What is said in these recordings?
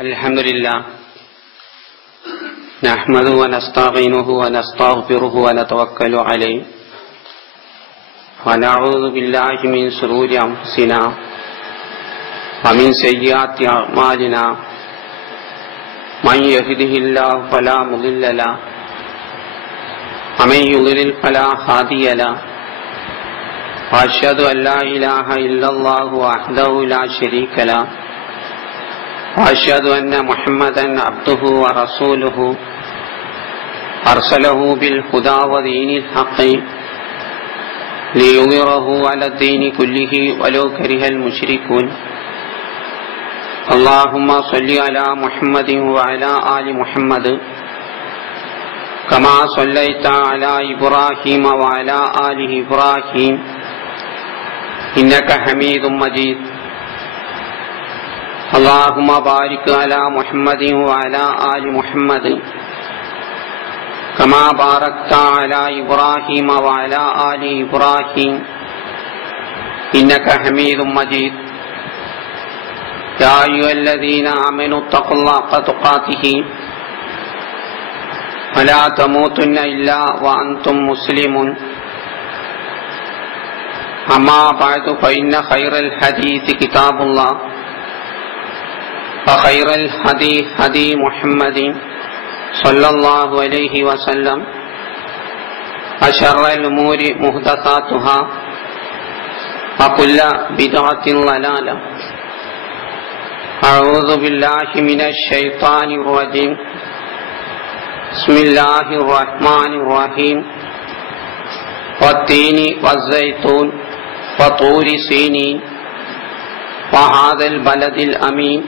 Alhamdulillah, nahmaduhu wa nasta'inuhu wa nastaghfiruhu wa natawakkalu alayhi wa na'udhu billahi min shururi anfusina wa min sayyiati a'malina. Man yahdihillahu fala mudilla lahu wa man yudlil fala hadiya lahu. Wa ashhadu an la ilaha illallah wahdahu la sharika lahu وأشهد أن محمدا عبده ورسوله أرسله بالهدى ودين الحق ليظهره على الدين كله ولو كره المشركون. اللهم صل على محمد وعلى آل محمد كما صليت على إبراهيم وعلى آل إبراهيم إنك حميد مجيد. اللهم بارك على محمد وعلى آل محمد كما باركت على إبراهيم وعلى آل إبراهيم إنك حميد مجيد. يا أيها الذين آمنوا اتقوا الله حق تقاته ولا تموتن إلا وأنتم مسلمون. أما بعد فإن خير الحديث كتاب الله وخير الهدي هدي محمد صلى الله عليه وسلم وشر الأمور محدثاتها وكل بدعة ضلالة. أعوذ بالله من الشيطان الرجيم. بسم الله الرحمن الرحيم. والتين والزيتون وطور سينين وهذا البلد الأمين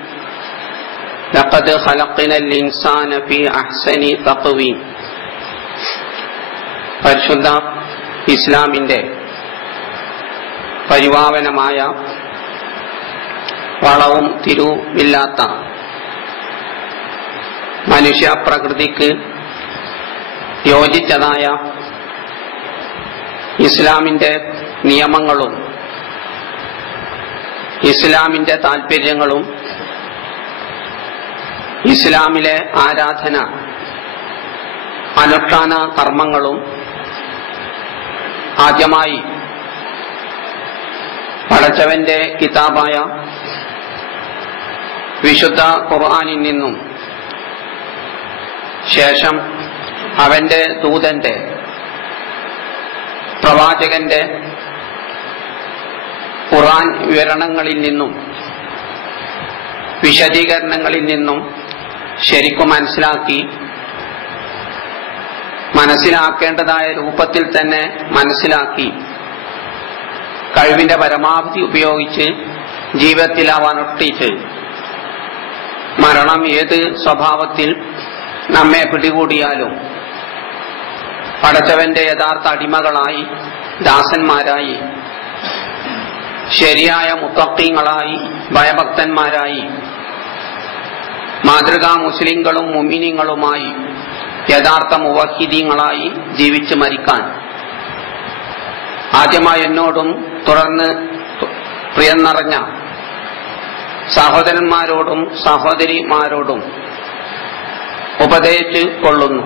لقد خلقنا الإنسان في أحسن تقويم. പരിശുദ്ധ ഇസ്ലാമിന്റെ പരിപാവനമായ വളവും തിരുവുമില്ലാത്ത മനുഷ്യ പ്രകൃതിക്ക് യോജിച്ചതായ ഇസ്ലാമിന്റെ നിയമങ്ങളും ഇസ്ലാമിന്റെ താൽപര്യങ്ങളും ഇസ്ലാമിലെ ആരാധന അനുഷ്ഠാന കർമ്മങ്ങളും ആദ്യമായി പടച്ചവന്റെ കിതാബായ വിശുദ്ധ ഖുർആനിൽ നിന്നും ശേഷം അവന്റെ ദൂതന്റെ പ്രവാചകന്റെ ഖുർആൻ വിവരണങ്ങളിൽ നിന്നും വിശദീകരണങ്ങളിൽ നിന്നും ശരിക്കും മനസ്സിലാക്കേണ്ടതായ രൂപത്തിൽ തന്നെ മനസ്സിലാക്കി കഴിവിന്റെ പരമാവധി ഉപയോഗിച്ച് ജീവിതത്തിൽ അവ അനുഷ്ഠിച്ച് മരണം ഏത് സ്വഭാവത്തിൽ നമ്മെ പിടികൂടിയാലും പടച്ചവന്റെ യഥാർത്ഥ അടിമകളായി ദാസന്മാരായി ശരിയായ മുത്തഖീങ്ങളായി ഭയഭക്തന്മാരായി മാതൃകാ മുസ്ലിങ്ങളും മുഅ്മിനീങ്ങളുമായി യഥാർത്ഥ മുവഹിദീങ്ങളായി ജീവിച്ചു മരിക്കാൻ ആദ്യമായി എന്നോടും തുടർന്ന് പ്രിയം നിറഞ്ഞ സഹോദരന്മാരോടും സഹോദരിമാരോടും ഉപദേശിച്ചു കൊള്ളുന്നു.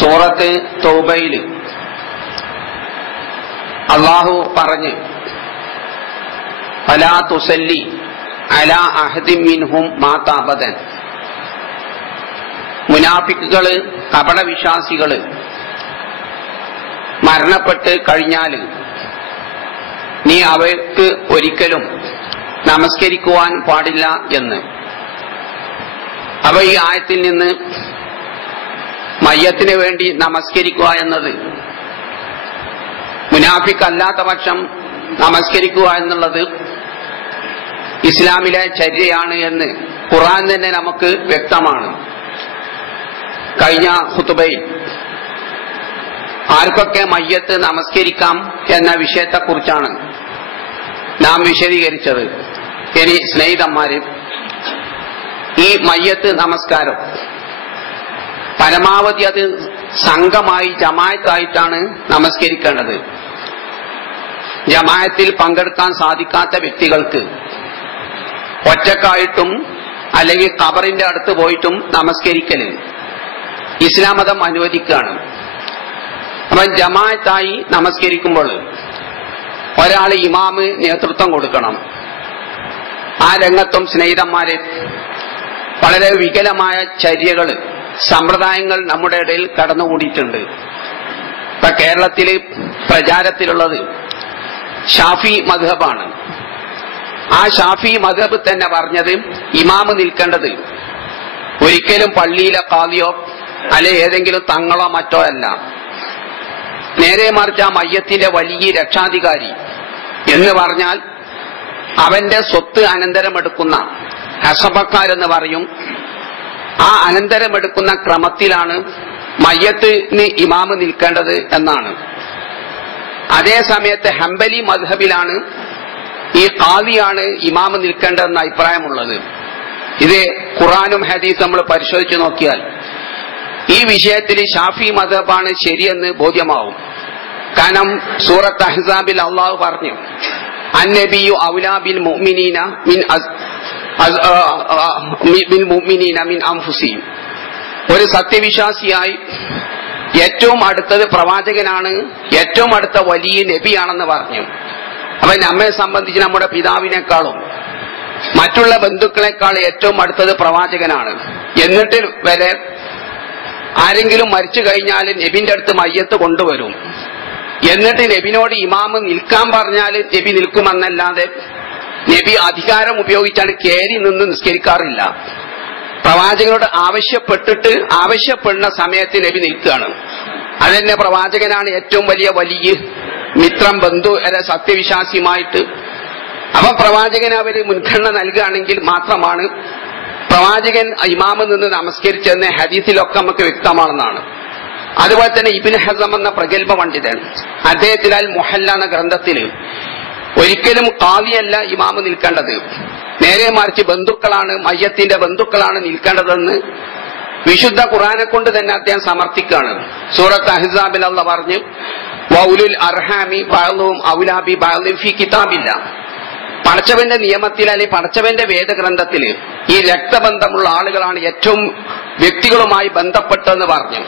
സൂറത്ത് തൗബയിൽ അല്ലാഹു പറഞ്ഞു, ഫലാ തുസല്ലി അലാ അഹദിൻ മിൻഹും മാത അബദൻ. മുനാഫിക്കുകള് കപടവിശ്വാസികള് മരണപ്പെട്ട് കഴിഞ്ഞാൽ നീ അവർക്ക് ഒരിക്കലും നമസ്കരിക്കുവാൻ പാടില്ല എന്ന്. അവ ഈ ആയത്തിൽ നിന്ന് മയ്യത്തിന് വേണ്ടി നമസ്കരിക്കുക എന്നത് മുനാഫിക്കല്ലാത്ത പക്ഷം നമസ്കരിക്കുക എന്നുള്ളത് ഇസ്ലാമിലെ ചര്യയാണ് എന്ന് ഖുർആൻ തന്നെ നമുക്ക് വ്യക്തമാണ്. കഴിഞ്ഞ ഖുതുബയിൽ ആർക്കൊക്കെ മയ്യത്ത് നമസ്കരിക്കാം എന്ന വിഷയത്തെക്കുറിച്ചാണ് നാം വിശദീകരിച്ചത്. ഇനി സ്നേഹിതന്മാര്, ഈ മയ്യത്ത് നമസ്കാരം പരമാവധി അത് സംഘമായി ജമാഅത്തായിട്ടാണ് നമസ്കരിക്കേണ്ടത്. ജമാഅത്തിൽ പങ്കെടുക്കാൻ സാധിക്കാത്ത വ്യക്തികൾക്ക് ഒറ്റക്കായിട്ടും അല്ലെങ്കിൽ ഖബറിന്റെ അടുത്ത് പോയിട്ടും നമസ്കരിക്കല് ഇസ്ലാം മതം അനുവദിക്കുകയാണ്. അപ്പൊ ജമാഅത്തായി നമസ്കരിക്കുമ്പോൾ ഒരാൾ ഇമാമ് നേതൃത്വം കൊടുക്കണം. ആ രംഗത്തും സ്നേഹിതന്മാരെ വളരെ വികലമായ ചര്യകൾ, സമ്പ്രദായങ്ങൾ നമ്മുടെ ഇടയിൽ കടന്നുകൂടിയിട്ടുണ്ട്. ഇപ്പൊ കേരളത്തിൽ പ്രചാരത്തിലുള്ളത് ഷാഫി മദ്ഹബാണ്. ആ ഷാഫി മദ്ഹബ് തന്നെ പറഞ്ഞത് ഇമാമ് നിൽക്കേണ്ടത് ഒരിക്കലും പള്ളിയിലെ ഖാദിയോ അല്ലെ ഏതെങ്കിലും തങ്ങളോ മറ്റോ അല്ല, നേരെ മറിച്ച് ആ മയ്യത്തിന്റെ വലിയ രക്ഷാധികാരി എന്ന് പറഞ്ഞാൽ അവന്റെ സ്വത്ത് അനന്തരമെടുക്കുന്ന ഹസബക്കാരെന്ന് പറയും. ആ അനന്തരമെടുക്കുന്ന ക്രമത്തിലാണ് മയ്യത്തിന് ഇമാമ് നിൽക്കേണ്ടത് എന്നാണ്. അതേ സമയത്ത് ഹംബലി മദ്ഹബിലാണ് ഈ ഖാദിയാണ് ഇമാമ് നിൽക്കേണ്ടതെന്ന അഭിപ്രായമുള്ളത്. ഇത് ഖുർആനും ഹദീസും നമ്മൾ പരിശോധിച്ചു നോക്കിയാൽ ഈ വിഷയത്തിൽ ഷാഫി മദ്ഹബാണ് ശരിയെന്ന് ബോധ്യമാവും. കാരണം സൂറത്ത് അഹ്സാബിൽ അള്ളാഹു പറഞ്ഞു, അന്നബിയു ഔലാ ബിൽ മുഅ്മിനീന മിൻ അൻഫുസിഹിം. ഒരു സത്യവിശ്വാസിയായി ഏറ്റവും അടുത്തത് പ്രവാചകനാണ്, ഏറ്റവും അടുത്ത വലിയ നബിയാണെന്ന് പറഞ്ഞു. അപ്പൊ നമ്മെ സംബന്ധിച്ച് നമ്മുടെ പിതാവിനേക്കാളും മറ്റുള്ള ബന്ധുക്കളെക്കാൾ ഏറ്റവും അടുത്തത് പ്രവാചകനാണ്. എന്നിട്ട് വരെ ആരെങ്കിലും മരിച്ചു കഴിഞ്ഞാൽ നബിന്റെ അടുത്ത് മയ്യത്ത് കൊണ്ടുവരും. എന്നിട്ട് നബിനോട് ഇമാമ് നിൽക്കാൻ പറഞ്ഞാൽ നബി നിൽക്കുമെന്നല്ലാതെ നബി അധികാരം ഉപയോഗിച്ചാണ് കയറി നിന്ന് നിസ്കരിക്കാറില്ല. പ്രവാചകനോട് ആവശ്യപ്പെടുന്ന സമയത്ത് നബി നിൽക്കുകയാണ്. അതെന്നെ പ്രവാചകനാണ് ഏറ്റവും വലിയ മിത്രം, ബന്ധു അല്ലെ സത്യവിശ്വാസിയുമായിട്ട്. അപ്പൊ പ്രവാചകന് അവര് മുൻഗണന നൽകുകയാണെങ്കിൽ മാത്രമാണ് പ്രവാചകൻ ഇമാമ് നിന്ന് നമസ്കരിച്ചെന്ന് ഹദീസിലൊക്കെ നമുക്ക് വ്യക്തമാണെന്നാണ്. അതുപോലെ തന്നെ ഇബ്നു ഹസം എന്ന പ്രഗൽഭ പണ്ഡിതൻ അദ്ദേഹത്തിൽ അൽ മുഹല്ല എന്ന ഗ്രന്ഥത്തിൽ ഒരിക്കലും ഖാദിയല്ല ഇമാമ് നിൽക്കേണ്ടത്, നേരെ മറിച്ച് ബന്ധുക്കളാണ്, മയ്യത്തിന്റെ ബന്ധുക്കളാണ് നിൽക്കേണ്ടതെന്ന് വിശുദ്ധ ഖുർആനെ കൊണ്ട് തന്നെ അദ്ദേഹം സമർത്ഥിക്കുകയാണ്. സൂറത്ത് അഹ്സാബിൽ അല്ലാഹു പറഞ്ഞു, വൗലുൽ അർഹാമി ബഅ്ളുഹും ഔലാ ബി ബഅ്ളിൻ ഫീ കിതാബില്ല. പടച്ചവന്റെ നിയമത്തിൽ അല്ലെങ്കിൽ പടച്ചവന്റെ വേദഗ്രന്ഥത്തിൽ ഈ രക്തബന്ധമുള്ള ആളുകളാണ് ഏറ്റവും വ്യക്തികളുമായി ബന്ധപ്പെട്ടതെന്ന് പറഞ്ഞു.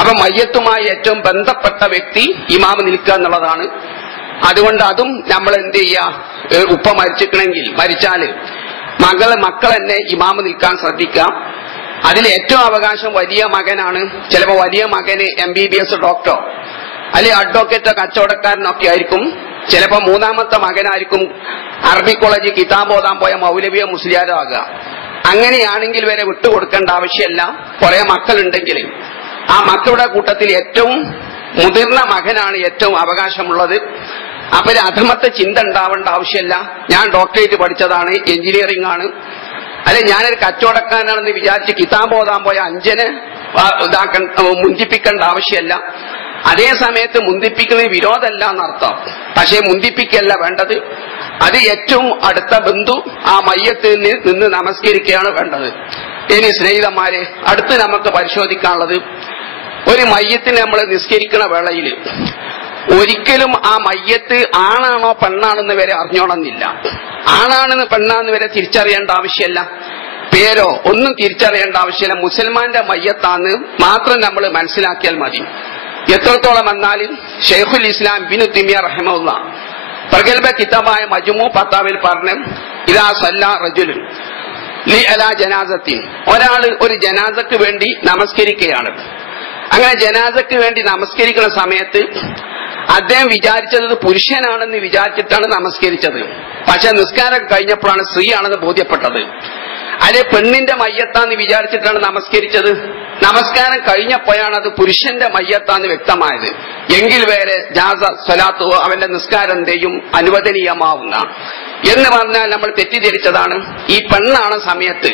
അപ്പൊ മയ്യത്തുമായി ഏറ്റവും ബന്ധപ്പെട്ട വ്യക്തി ഇമാമ് നിൽക്കുക എന്നുള്ളതാണ്. അതുകൊണ്ട് അതും നമ്മൾ എന്ത് ചെയ്യുക, ഉപ്പ മരിച്ചാല് മക്കൾ തന്നെ ഇമാമ് നിൽക്കാൻ ശ്രദ്ധിക്കാം. അതിൽ ഏറ്റവും അവകാശം വലിയ മകനാണ്. ചിലപ്പോൾ വലിയ മകന് MBBS ഡോക്ടറോ അല്ലെ അഡ്വക്കേറ്റോ കച്ചവടക്കാരനൊക്കെ ആയിരിക്കും. ചിലപ്പോൾ മൂന്നാമത്തെ മകനായിരിക്കും അറബി കോളേജ് കിതാബ് ഓതാൻ പോയ മൗലവിയോ മുസ്ലിയാരോ ആകുക. അങ്ങനെയാണെങ്കിൽ വരെ വിട്ടുകൊടുക്കേണ്ട ആവശ്യമില്ല. കുറെ മക്കളുണ്ടെങ്കിൽ ആ മക്കളുടെ കൂട്ടത്തിൽ ഏറ്റവും മുതിർന്ന മകനാണ് ഏറ്റവും അവകാശമുള്ളത്. അപ്പൊ അധമത്തെ ചിന്ത ഉണ്ടാവേണ്ട ആവശ്യമില്ല. ഞാൻ ഡോക്ടറേറ്റ് പഠിച്ചതാണ്, എഞ്ചിനീയറിംഗ് ആണ്, അല്ലെ ഞാനൊരു കച്ചവടക്കാരനാണെന്ന് വിചാരിച്ച് കിതാബ് ഓതാൻ പോയ അഞ്ചന് മുന്തിപ്പിക്കേണ്ട ആവശ്യമല്ല. അതേ സമയത്ത് മുന്തിപ്പിക്കുന്നത് വിരോധമല്ല എന്നർത്ഥം. പക്ഷേ മുന്തിപ്പിക്കല്ല വേണ്ടത്. അത് ഏറ്റവും അടുത്ത ബന്ധു ആ മയ്യത്തിൽ നിന്ന് നമസ്കരിക്കുകയാണ് വേണ്ടത്. ഇനി സ്നേഹിതന്മാരെ, അടുത്ത് നമുക്ക് പരിശോധിക്കാനുള്ളത്, ഒരു മയ്യത്തിന് നമ്മൾ നിസ്കരിക്കുന്ന വേളയിൽ ഒരിക്കലും ആ മയ്യത്ത് ആണാണോ പെണ്ണാണെന്ന് വരെ അറിഞ്ഞോണമെന്നില്ല. ആണാണെന്ന് പെണ്ണാണെന്ന് വരെ തിരിച്ചറിയേണ്ട ആവശ്യമില്ല. പേരോ ഒന്നും തിരിച്ചറിയേണ്ട ആവശ്യമില്ല. മുസൽമാന്റെ മയ്യത്താന്ന് മാത്രം നമ്മൾ മനസ്സിലാക്കിയാൽ മതി. എത്രത്തോളം എന്നാലും ഷെയ്ഖുൽ ഇസ്ലാം ഇബ്നു തൈമിയ്യ റഹിമഹുല്ലാഹ് പ്രഗൽഭ കിതാബായ മജ്മൂ ഫത്താവിൽ പറഞ്ഞു, ഇദാ സല്ലാ റജുലുൻ ലി അലാ ജനാസത്തിൻ, ഒരാൾ ഒരു ജനാസക്ക് വേണ്ടി നമസ്കരിക്കുകയാണ്. അങ്ങനെ ജനാസക്ക് വേണ്ടി നമസ്കരിക്കുന്ന സമയത്ത് അദ്ദേഹം വിചാരിച്ചത് പുരുഷനാണെന്ന് വിചാരിച്ചിട്ടാണ് നമസ്കരിച്ചത്. പക്ഷെ നിസ്കാരം കഴിഞ്ഞപ്പോഴാണ് സ്ത്രീയാണെന്ന് ബോധ്യപ്പെട്ടത്. അല്ലെ പെണ്ണിന്റെ മയ്യത്താന്ന് വിചാരിച്ചിട്ടാണ് നമസ്കരിച്ചത്. നമസ്കാരം കഴിഞ്ഞപ്പോഴാണ് അത് പുരുഷന്റെ മയ്യത്താന്ന് വ്യക്തമായത്. എങ്കിൽ വേറെ ജാസ സ്വലാത്തോ അവന്റെ നിസ്കാരം എന്തെയും അനുവദനീയമാവുന്ന എന്ന് പറഞ്ഞാൽ നമ്മൾ തെറ്റിദ്ധരിച്ചതാണ്. ഈ പെണ്ണാണ് സമയത്ത്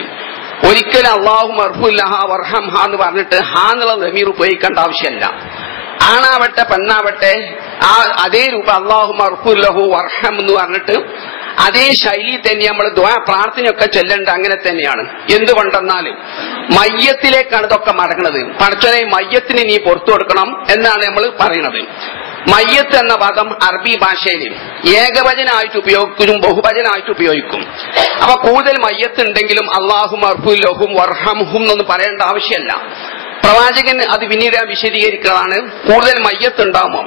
ഒരിക്കലും അല്ലാഹു മർഹുല്ലഹ വർഹംഹ എന്ന് പറഞ്ഞിട്ട് ഹാ എന്നുള്ള ദമീർ ഉപയോഗിക്കേണ്ട ആവശ്യമില്ല. ആണാവട്ടെ പെണ്ണാവട്ടെ ആ അതേ രൂപം അല്ലാഹു മർഹുല്ലഹു വർഹം എന്ന് പറഞ്ഞിട്ട് അതേ ശൈലി തന്നെ നമ്മൾ പ്രാർത്ഥനയൊക്കെ ചൊല്ലേണ്ട അങ്ങനെ തന്നെയാണ്. എന്തുകൊണ്ടെന്നാൽ മയ്യത്തിലേക്കാണ് ഇതൊക്കെ മടങ്ങുന്നത്. പടച്ചോനെ മയ്യത്തിന് നീ പുറത്തു കൊടുക്കണം എന്നാണ് നമ്മൾ പറയുന്നത്. മയ്യത്ത് എന്ന പദം അറബി ഭാഷയിൽ ഏകവചനായിട്ട് ഉപയോഗിക്കും, ബഹുവചനായിട്ട് ഉപയോഗിക്കും. അപ്പൊ കൂടുതൽ മയ്യത്തുണ്ടെങ്കിലും അല്ലാഹു മഗ്ഫിർ ലഹും വർഹംഹും എന്നൊന്നും പറയേണ്ട ആവശ്യമല്ല. പ്രവാചകൻ അത് പിന്നീട് വിശദീകരിക്കുന്നതാണ്. കൂടുതൽ മയ്യത്ത് ഉണ്ടാകുമ്പോൾ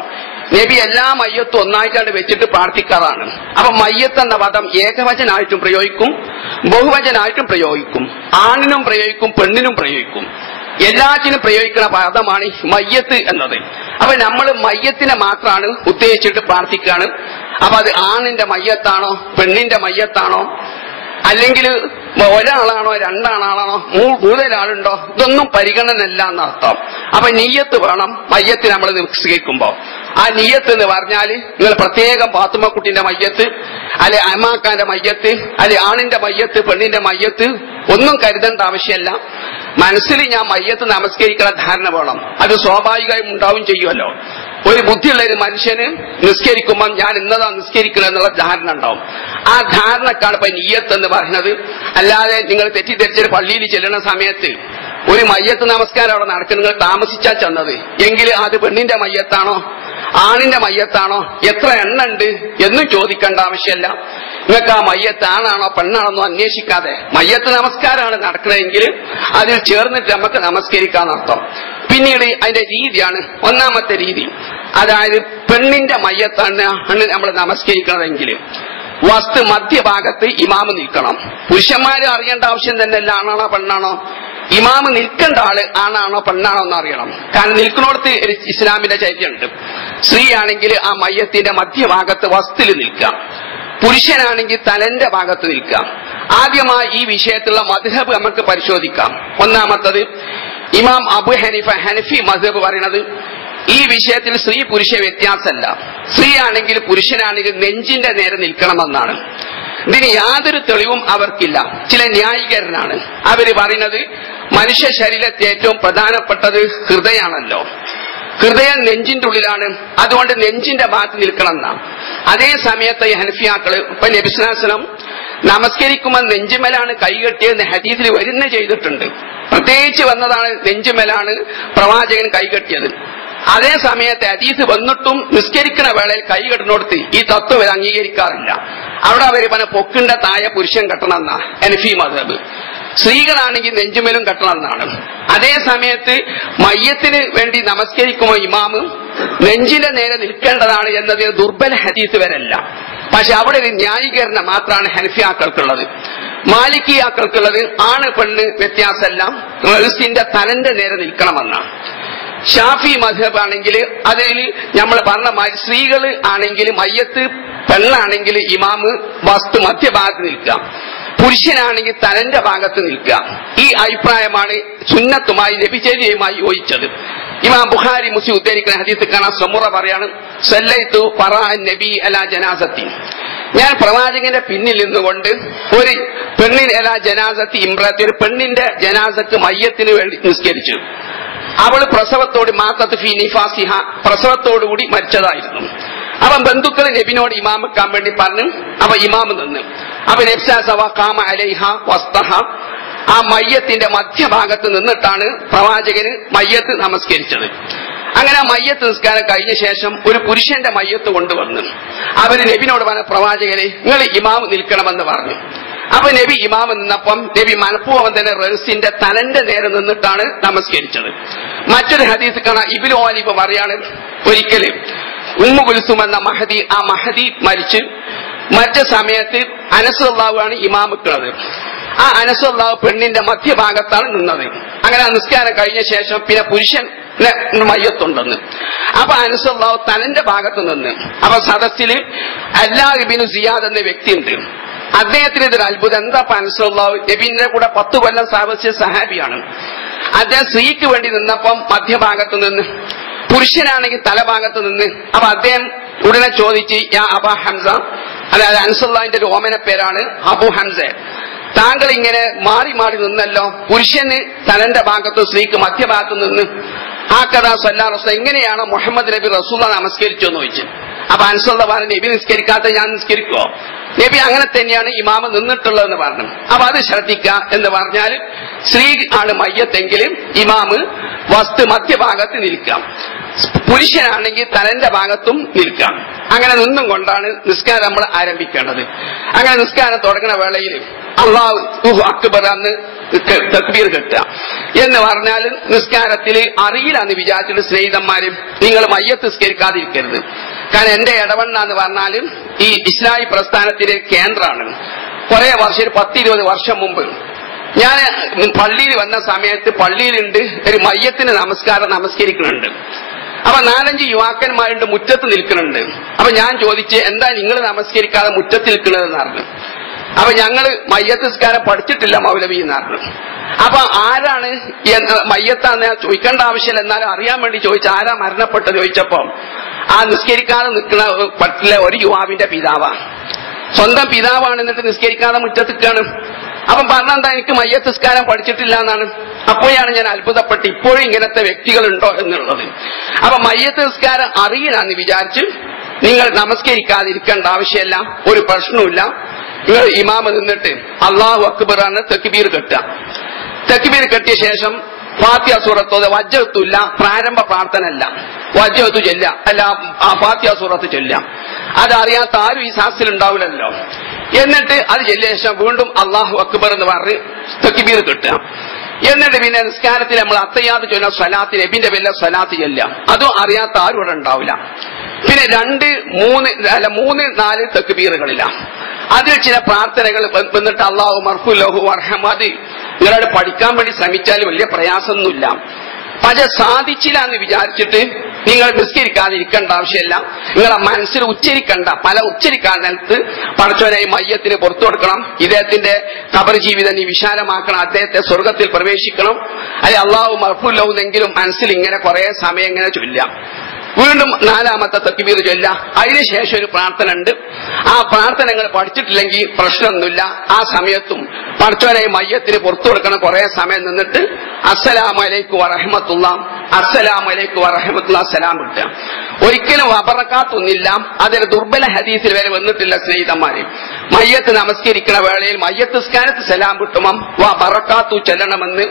നബി എല്ലാ മയ്യത്തും ഒന്നായിട്ടാണ് വെച്ചിട്ട് പ്രാർത്ഥിക്കാറാണ്. അപ്പൊ മയ്യത്ത് എന്ന പദം ഏകവചനായിട്ടും പ്രയോഗിക്കും, ബഹുവചനായിട്ടും പ്രയോഗിക്കും, ആണിനും പ്രയോഗിക്കും, പെണ്ണിനും പ്രയോഗിക്കും, എല്ലാറ്റിനും പ്രയോഗിക്കുന്ന പദമാണ് മയ്യത്ത് എന്നത്. അപ്പൊ നമ്മൾ മയ്യത്തിനെ മാത്രമാണ് ഉദ്ദേശിച്ചിട്ട് പ്രാർത്ഥിക്കുകയാണ്. അപ്പൊ അത് ആണിന്റെ മയ്യത്താണോ പെണ്ണിന്റെ മയ്യത്താണോ, അല്ലെങ്കിൽ ഒരാളാണോ രണ്ടാളാണോ കൂടുതലാളുണ്ടോ, ഇതൊന്നും പരിഗണനല്ല എന്നർത്ഥം. അപ്പൊ നിയ്യത്ത് വേണം മയ്യത്ത് നമ്മൾ നിസ്കരിക്കുമ്പോ. ആ നിയ്യത്ത് എന്ന് പറഞ്ഞാല് നിങ്ങൾ പ്രത്യേകം പാത്തുമ്മക്കുട്ടിന്റെ മയ്യത്ത്, അല്ലെ അമ്മാക്കാന്റെ മയ്യത്ത്, അല്ലെ ആണിന്റെ മയ്യത്ത്, പെണ്ണിന്റെ മയ്യത്ത് ഒന്നും കരുതേണ്ട ആവശ്യമല്ല. മനസ്സിൽ ഞാൻ മയ്യത്ത് നമസ്കരിക്കുന്ന ധാരണ വേണം. അത് സ്വാഭാവികമായും ഉണ്ടാവും ചെയ്യുമല്ലോ. ഒരു ബുദ്ധിയുള്ള ഒരു മനുഷ്യന് നിസ്കരിക്കുമ്പോൾ ഞാൻ ഇന്നതാ നിസ്കരിക്കണം എന്നുള്ള ധാരണ ഉണ്ടാവും. ആ ധാരണക്കാണ് ഇപ്പൊ നിയ്യത്ത് എന്ന് പറയുന്നത്. അല്ലാതെ നിങ്ങൾ തെറ്റിദ്ധരിച്ചൊരു പള്ളിയിൽ ചെല്ലുന്ന സമയത്ത് ഒരു മയ്യത്ത് നമസ്കാരം അവിടെ നടക്കും, നിങ്ങൾ താമസിച്ചാ ചെന്നത് എങ്കിൽ അത് പെണ്ണിന്റെ മയ്യത്താണോ ആണിന്റെ മയ്യത്താണോ എത്ര എണ്ണ ഉണ്ട് എന്നും ചോദിക്കേണ്ട ആവശ്യമല്ല. നിങ്ങൾക്ക് ആ മയ്യത്ത് ആണാണോ പെണ്ണാണെന്നോ അന്വേഷിക്കാതെ മയ്യത്ത് നമസ്കാരമാണ് നടക്കണമെങ്കിൽ അതിൽ ചേർന്നിട്ട് നമുക്ക് നമസ്കരിക്കാന്നർത്ഥം. പിന്നീട് അതിന്റെ രീതിയാണ് ഒന്നാമത്തെ രീതി. അതായത് പെണ്ണിന്റെ മയ്യത്താണ് നമ്മൾ നമസ്കരിക്കണമെങ്കിൽ വസ്തു മധ്യഭാഗത്ത് ഇമാമ് നിൽക്കണം. പുരുഷന്മാര് അറിയേണ്ട ആവശ്യം തന്നെയല്ല ആണാണോ പെണ്ണാണോ. ഇമാമ് നിൽക്കേണ്ട ആള് ആണാണോ പെണ്ണാണോ എന്ന് അറിയണം. കാരണം നിൽക്കുന്നിടത്ത് ഇസ്ലാമിന്റെ ചര്യമുണ്ട്. സ്ത്രീ ആണെങ്കിൽ ആ മയ്യത്തിന്റെ മധ്യഭാഗത്ത് വസ്തുവിൽ നിൽക്കാം, പുരുഷനാണെങ്കിൽ തലന്റെ ഭാഗത്ത് നിൽക്കാം. ആദ്യമായി ഈ വിഷയത്തിലുള്ള മദ്ഹബ് നമുക്ക് പരിശോധിക്കാം. ഒന്നാമത്തത് ഇമാം അബു ഹനീഫ ഹനഫി മദ്ഹബ് പറയുന്നത് ഈ വിഷയത്തിൽ സ്ത്രീ പുരുഷ വ്യത്യാസമല്ല. സ്ത്രീ ആണെങ്കിൽ പുരുഷനാണെങ്കിൽ നെഞ്ചിന്റെ നേരെ നിൽക്കണമെന്നാണ്. ഇതിന് യാതൊരു തെളിവും അവർക്കില്ല. ചില ന്യായീകരനാണ് അവര് പറയുന്നത് മനുഷ്യ ശരീരത്തെ ഏറ്റവും പ്രധാനപ്പെട്ടത് ഹൃദയമാണല്ലോ, ഹൃദയം നെഞ്ചിന്റെ ഉള്ളിലാണ്, അതുകൊണ്ട് നെഞ്ചിന്റെ ഭാഗത്ത് നിൽക്കണം എന്നാണ്. അതേ സമയത്ത് ഈ ഹനഫിയാക്കള് ഇപ്പൊ നബി സ്വല്ലല്ലാഹു അലൈഹി വസല്ലം നമസ്കരിക്കുമ്പോൾ നെഞ്ചുമേലാണ് കൈകെട്ടിയെന്ന് ഹദീസിൽ വരുന്ന ചെയ്തിട്ടുണ്ട്. പ്രത്യേകിച്ച് വന്നതാണ് നെഞ്ചുമേലാണ് പ്രവാചകൻ കൈകെട്ടിയത്. അതേ സമയത്ത് ഹദീസ് വന്നിട്ടും നിസ്കരിക്കുന്ന വേളയിൽ കൈകെട്ടിനോടത്ത് ഈ തത്വം അവർ അംഗീകരിക്കാറില്ല. അവിടെ അവര് പറഞ്ഞ പൊക്കിന്റെ താഴെ പുരുഷൻ കെട്ടണം എന്നാ ഹനഫി മദ്ഹബ്. സ്ത്രീകളാണെങ്കിൽ നെഞ്ചുമേലും കെട്ടണം എന്നാണ്. അതേ സമയത്ത് മയ്യത്തിന് വേണ്ടി നമസ്കരിക്കുമ്പോൾ ഇമാമ് നെഞ്ചിന്റെ നേരെ നിൽക്കേണ്ടതാണ് എന്നതിന് ദുർബല ഹദീസ് വരല്ല. പക്ഷെ അവിടെ ഒരു ന്യായീകരണം മാത്രമാണ് ഹനഫിയാക്കൾക്കുള്ളത്. മാലിക്കിയാക്കൾക്കുള്ളത് ആണ് പെണ്ണ് വ്യത്യാസമല്ല, റഹ്സിന്റെ തലന്റെ നേരെ നിൽക്കണമെന്നാണ്. ഷാഫി മദ്ഹബ് ആണെങ്കിൽ അതിൽ നമ്മൾ പറഞ്ഞ മാതിരി സ്ത്രീകൾ ആണെങ്കിൽ മയ്യത്ത് പെണ്ണാണെങ്കിൽ ഇമാമ് വസ്തു മധ്യഭാഗത്ത് നിൽക്കാം, പുരുഷനാണെങ്കിൽ തലന്റെ ഭാഗത്ത് നിൽക്കുക. ഈ അഭിപ്രായമാണ് സുന്നത്തുമായി നബിചര്യയുമായി യോജിച്ചത്. ഇമാം ബുഖാരി മുസ്ലിം ഉദ്ധരിക്കുന്ന ഹദീസ് കാണാൻ സമുറ പറയാണ്, സല്ലൈതു ഫറാഅൻ നബി അലാ ജനാസത്തി, ഞാൻ പ്രവാചകന്റെ പിന്നിൽ നിന്നുകൊണ്ട് ഒരു പെണ്ണിന് അലാ ജനാസത്തി ഇംറത്തി, ഒരു പെണ്ണിന്റെ ജനാസക്ക് മയ്യത്തിന് വേണ്ടി നിസ്കരിച്ചു. അവള് പ്രസവത്തോട് മാത്തത്ത് ഫി നിഫാസിഹ, പ്രസവത്തോടുകൂടി മരിച്ചതായിരുന്നു. അവൻ ബന്ധുക്കൾ നബിനോട് ഇമാമക്കാൻ വേണ്ടി പറഞ്ഞു. അവ ഇമാമ് നിന്ന് അപ്പൊ നബ്സവ കാമ അലൈഹ വസ്തഹ, ആ മയ്യത്തിന്റെ മധ്യഭാഗത്ത് നിന്നിട്ടാണ് പ്രവാചകന് മയ്യത്ത് നമസ്കരിച്ചത്. അങ്ങനെ ആ മയ്യത്ത് നിസ്കാരം കഴിഞ്ഞ ശേഷം ഒരു പുരുഷന്റെ മയ്യത്ത് കൊണ്ടുവന്നു. അവര് നബിനോട് പറഞ്ഞ പ്രവാചകനെ നിങ്ങൾ ഇമാമ് നിൽക്കണമെന്ന് പറഞ്ഞു. അപ്പൊ നബി ഇമാമ് നിന്നപ്പം നബി മനഃപൂർവ്വം തന്നെ റഹ്സിന്റെ തലന്റെ നേരെ നിന്നിട്ടാണ് നമസ്കരിച്ചത്. മറ്റൊരു ഹദീസ് കാണാം, ഇബ്നു ഓലിബ് പറയാണ്, ഒരിക്കല് ഉമ്മു കുൽസും എന്ന മഹദി, ആ മഹദി മരിച്ച് മറ്റു സമയത്ത് അനസ് റളിയല്ലാഹു ആണ് ഇമാമിക്കുന്നത്. ആ അനസ് റളിയല്ലാഹു പെണ്ണിന്റെ മധ്യഭാഗത്താണ് നിന്നത്. അങ്ങനെ ആ നിസ്കാരം കഴിഞ്ഞ ശേഷം പിന്നെ പുരുഷൻ മയ്യത്തുണ്ടെന്ന്. അപ്പൊ അനസ് റളിയല്ലാഹു തലന്റെ ഭാഗത്ത് നിന്ന്. അപ്പൊ സദസ്സില് അല്ലാഹ് ഇബ്നു സിയാദ് എന്ന വ്യക്തിയുണ്ട്. അദ്ദേഹത്തിന് ഇതൊരു അത്ഭുതം. എന്താ അനസ് റളിയല്ലാഹു നബിന്റെ കൂടെ 10 കൊല്ലം സാഹസിയ സഹാബിയാണ്. അദ്ദേഹം സ്ത്രീക്ക് വേണ്ടി നിന്നപ്പം മധ്യഭാഗത്ത് നിന്ന്, പുരുഷനാണെങ്കിൽ തലഭാഗത്ത് നിന്ന്. അപ്പൊ അദ്ദേഹം ഉടനെ ചോദിച്ച്, യാ അബാ ഹംസ, അതായത് അൻസുല്ലാഹിന്റെ ഒരു ഓമന പേരാണ് അബു ഹംസ, താങ്കൾ ഇങ്ങനെ മാറി മാറി നിന്നല്ലോ, പുരുഷന് തലന്റെ ഭാഗത്ത് സ്ത്രീക്ക് മധ്യഭാഗത്ത് നിന്ന്. ആ കഥ സല്ലല്ലാഹു അലൈഹി വസല്ലം എങ്ങനെയാണ് മുഹമ്മദ് നബി റസൂലുള്ളാഹി നമസ്കരിച്ചു എന്ന് ചോദിച്ചു. അപ്പൊ അൻസുല്ലാഹ് പറഞ്ഞു, നബി നിസ്കരിക്കാത്ത ഞാൻ നിസ്കരിക്കോ? നബി അങ്ങനെ തന്നെയാണ് ഇമാമ് നിന്നിട്ടുള്ളതെന്ന് പറഞ്ഞു. അപ്പൊ അത് ശ്രദ്ധിക്കുക എന്ന് പറഞ്ഞാൽ സ്ത്രീ ആണ് മയ്യത്തെങ്കിലും ഇമാമ് വസ്തു മധ്യഭാഗത്ത് നിൽക്കാം, പുരുഷനാണെങ്കിൽ തലന്റെ ഭാഗത്തും നിൽക്കാം. അങ്ങനെ നിന്നും കൊണ്ടാണ് നിസ്കാരം നമ്മൾ ആരംഭിക്കേണ്ടത്. അങ്ങനെ നിസ്കാരം തുടങ്ങുന്ന വേളയിൽ അല്ലാഹു അക്ബർ എന്ന് തക്ബീർ കെട്ടുക എന്ന് പറഞ്ഞാൽ നിസ്കാരത്തിൽ അറിയില്ലാന്ന് വിചാരിച്ചിട്ട് സ്നേഹിതന്മാരും നിങ്ങൾ മയ്യത്ത് നിസ്കരിക്കാതിരിക്കരുത്. കാരണം എന്റെ ഇടവണ്ണ എന്ന് പറഞ്ഞാൽ ഈ ഇസ്ലാമി പ്രസ്ഥാനത്തിന്റെ കേന്ദ്രമാണ്. കുറെ വർഷം 10-20 വർഷം മുമ്പ് ഞാൻ പള്ളിയിൽ വന്ന സമയത്ത് പള്ളിയിലുണ്ട് ഒരു മയ്യത്തിന് നമസ്കരിക്കുന്നുണ്ട്. അപ്പൊ 4-5 യുവാക്കന്മാരുണ്ട് മുറ്റത്ത് നിൽക്കുന്നുണ്ട്. അപ്പൊ ഞാൻ ചോദിച്ച് എന്താ നിങ്ങൾ നമസ്കരിക്കാതെ മുറ്റത്ത് നിൽക്കുന്നതെന്ന് പറഞ്ഞു. അപ്പൊ ഞങ്ങള് മയ്യത്ത് നിസ്കാരം പഠിച്ചിട്ടില്ല മൗലവി എന്ന് പറഞ്ഞു. അപ്പൊ ആരാണ് മയ്യത്താന്ന് ചോദിക്കേണ്ട ആവശ്യമില്ല, എന്നാലും അറിയാൻ വേണ്ടി ചോദിച്ചു ആരാ മരണപ്പെട്ടത് ചോദിച്ചപ്പോ ആ നിസ്കരിക്കാതെ നിൽക്കുന്ന പട്ടിലെ ഒരു യുവാവിന്റെ പിതാവാണ്. സ്വന്തം പിതാവാണ്, എന്നിട്ട് നിസ്കരിക്കാതെ മുറ്റത്തിക്കാണ്. അപ്പം പറഞ്ഞെന്താ എനിക്ക് മയ്യത്ത് നിസ്കാരം പഠിച്ചിട്ടില്ല എന്നാണ്. അപ്പോഴാണ് ഞാൻ അത്ഭുതപ്പെട്ട് ഇപ്പോഴും ഇങ്ങനത്തെ വ്യക്തികളുണ്ടോ എന്നുള്ളത്. അപ്പൊ മയ്യത്ത് നിസ്കാരം അറിയില്ലാന്ന് വിചാരിച്ച് നിങ്ങൾ നമസ്കരിക്കാതിരിക്കേണ്ട ആവശ്യമില്ല, ഒരു പ്രശ്നവുമില്ല. നിങ്ങൾ ഇമാമ നിന്നിട്ട് അല്ലാഹു അക്ബർ ആണ് തക്ബീർ കെട്ടുക. തക്ബീർ കെട്ടിയ ശേഷം ഫാത്തിഹ സൂറത്ത് വജ്ജത്തുല്ല, പ്രാരംഭ പ്രാർത്ഥന അല്ല, വജ്ജത്തു ചൊല്ല അല്ല, ആ ഫാത്തിഹ സൂറത്ത് ചൊല്ലാം. അതറിയാത്ത ആരും ഈ ശാസ്ത്രം ഉണ്ടാവില്ലല്ലോ. എന്നിട്ട് അത് ചൊല്ലിയ ശേഷം വീണ്ടും അല്ലാഹു അക്ബർ എന്ന് പറഞ്ഞ് തക്ബീർ കെട്ടുക. എന്നിട്ട് പിന്നെ നിസ്കാരത്തിൽ നമ്മൾ അത്തയ്യാത്ത് ചൊല്ലാം, സ്വലാത്ത് നബിന്റെ പേരിലെ സ്വലാത്ത് ചൊല്ലാം. അതും അറിയാത്ത ആരും ഇവിടെ ഉണ്ടാവില്ല. പിന്നെ 3-4 തക്ബീറുകളിലാണ്. അതിൽ ചില പ്രാർത്ഥനകൾ വന്നിട്ട് അല്ലാഹു മർഹുലഹു വർഹമദ് നിങ്ങളോട് പഠിക്കാൻ വേണ്ടി ശ്രമിച്ചാൽ വലിയ പ്രയാസമൊന്നുമില്ല. പക്ഷെ സാധിച്ചില്ല എന്ന് വിചാരിച്ചിട്ട് നിങ്ങൾ നിസ്കരിക്കാതിരിക്കേണ്ട ആവശ്യമില്ല. നിങ്ങളെ മനസ്സിൽ ഉച്ചരിക്കണ്ട, പല ഉച്ചരിക്കാൻ നേരത്ത് പടച്ചവനായി മയ്യത്തിന് പുറത്തു കൊടുക്കണം, ഇദ്ദേഹത്തിന്റെ ഖബർ ജീവിതം നീ വിശാലമാക്കണം, അദ്ദേഹത്തെ സ്വർഗത്തിൽ പ്രവേശിക്കണം, അല്ലെ അല്ലാഹു മർഹുലഹുന്നെങ്കിലും മനസ്സിൽ ഇങ്ങനെ കുറെ സമയം ഇങ്ങനെ ചൊല്ലാം. വീണ്ടും 4ാമത്തെ തക്ബീർ ചൊല്ല. അതിനുശേഷം ഒരു പ്രാർത്ഥന ഉണ്ട്. ആ പ്രാർത്ഥനകൾ പഠിച്ചിട്ടില്ലെങ്കിൽ പ്രശ്നമൊന്നുമില്ല. ആ സമയത്തും പഠിച്ചവനായി മയ്യത്തിന് പുറത്തു കൊടുക്കണം. കുറെ സമയം നിന്നിട്ട് അസ്സലാമു അലൈക്കും വറഹ്മത്തുള്ളാ, അസ്സലാമു അലൈക്കും വറഹ്മത്തുള്ളാ സലാം കിട്ടുക. ഒരിക്കലും വബറകാത്തൊന്നില്ല. അതൊരു ദുർബല ഹദീസിൽ വരെ വന്നിട്ടില്ല സ്നേഹിതന്മാരെ. മയ്യത്ത് നമസ്കരിക്കുന്ന വേളയിൽ മയ്യത്ത് നിസ്കാരത്ത് സലാം കിട്ടുമ്പം വബറകാത്തു ചെല്ലണമെന്ന്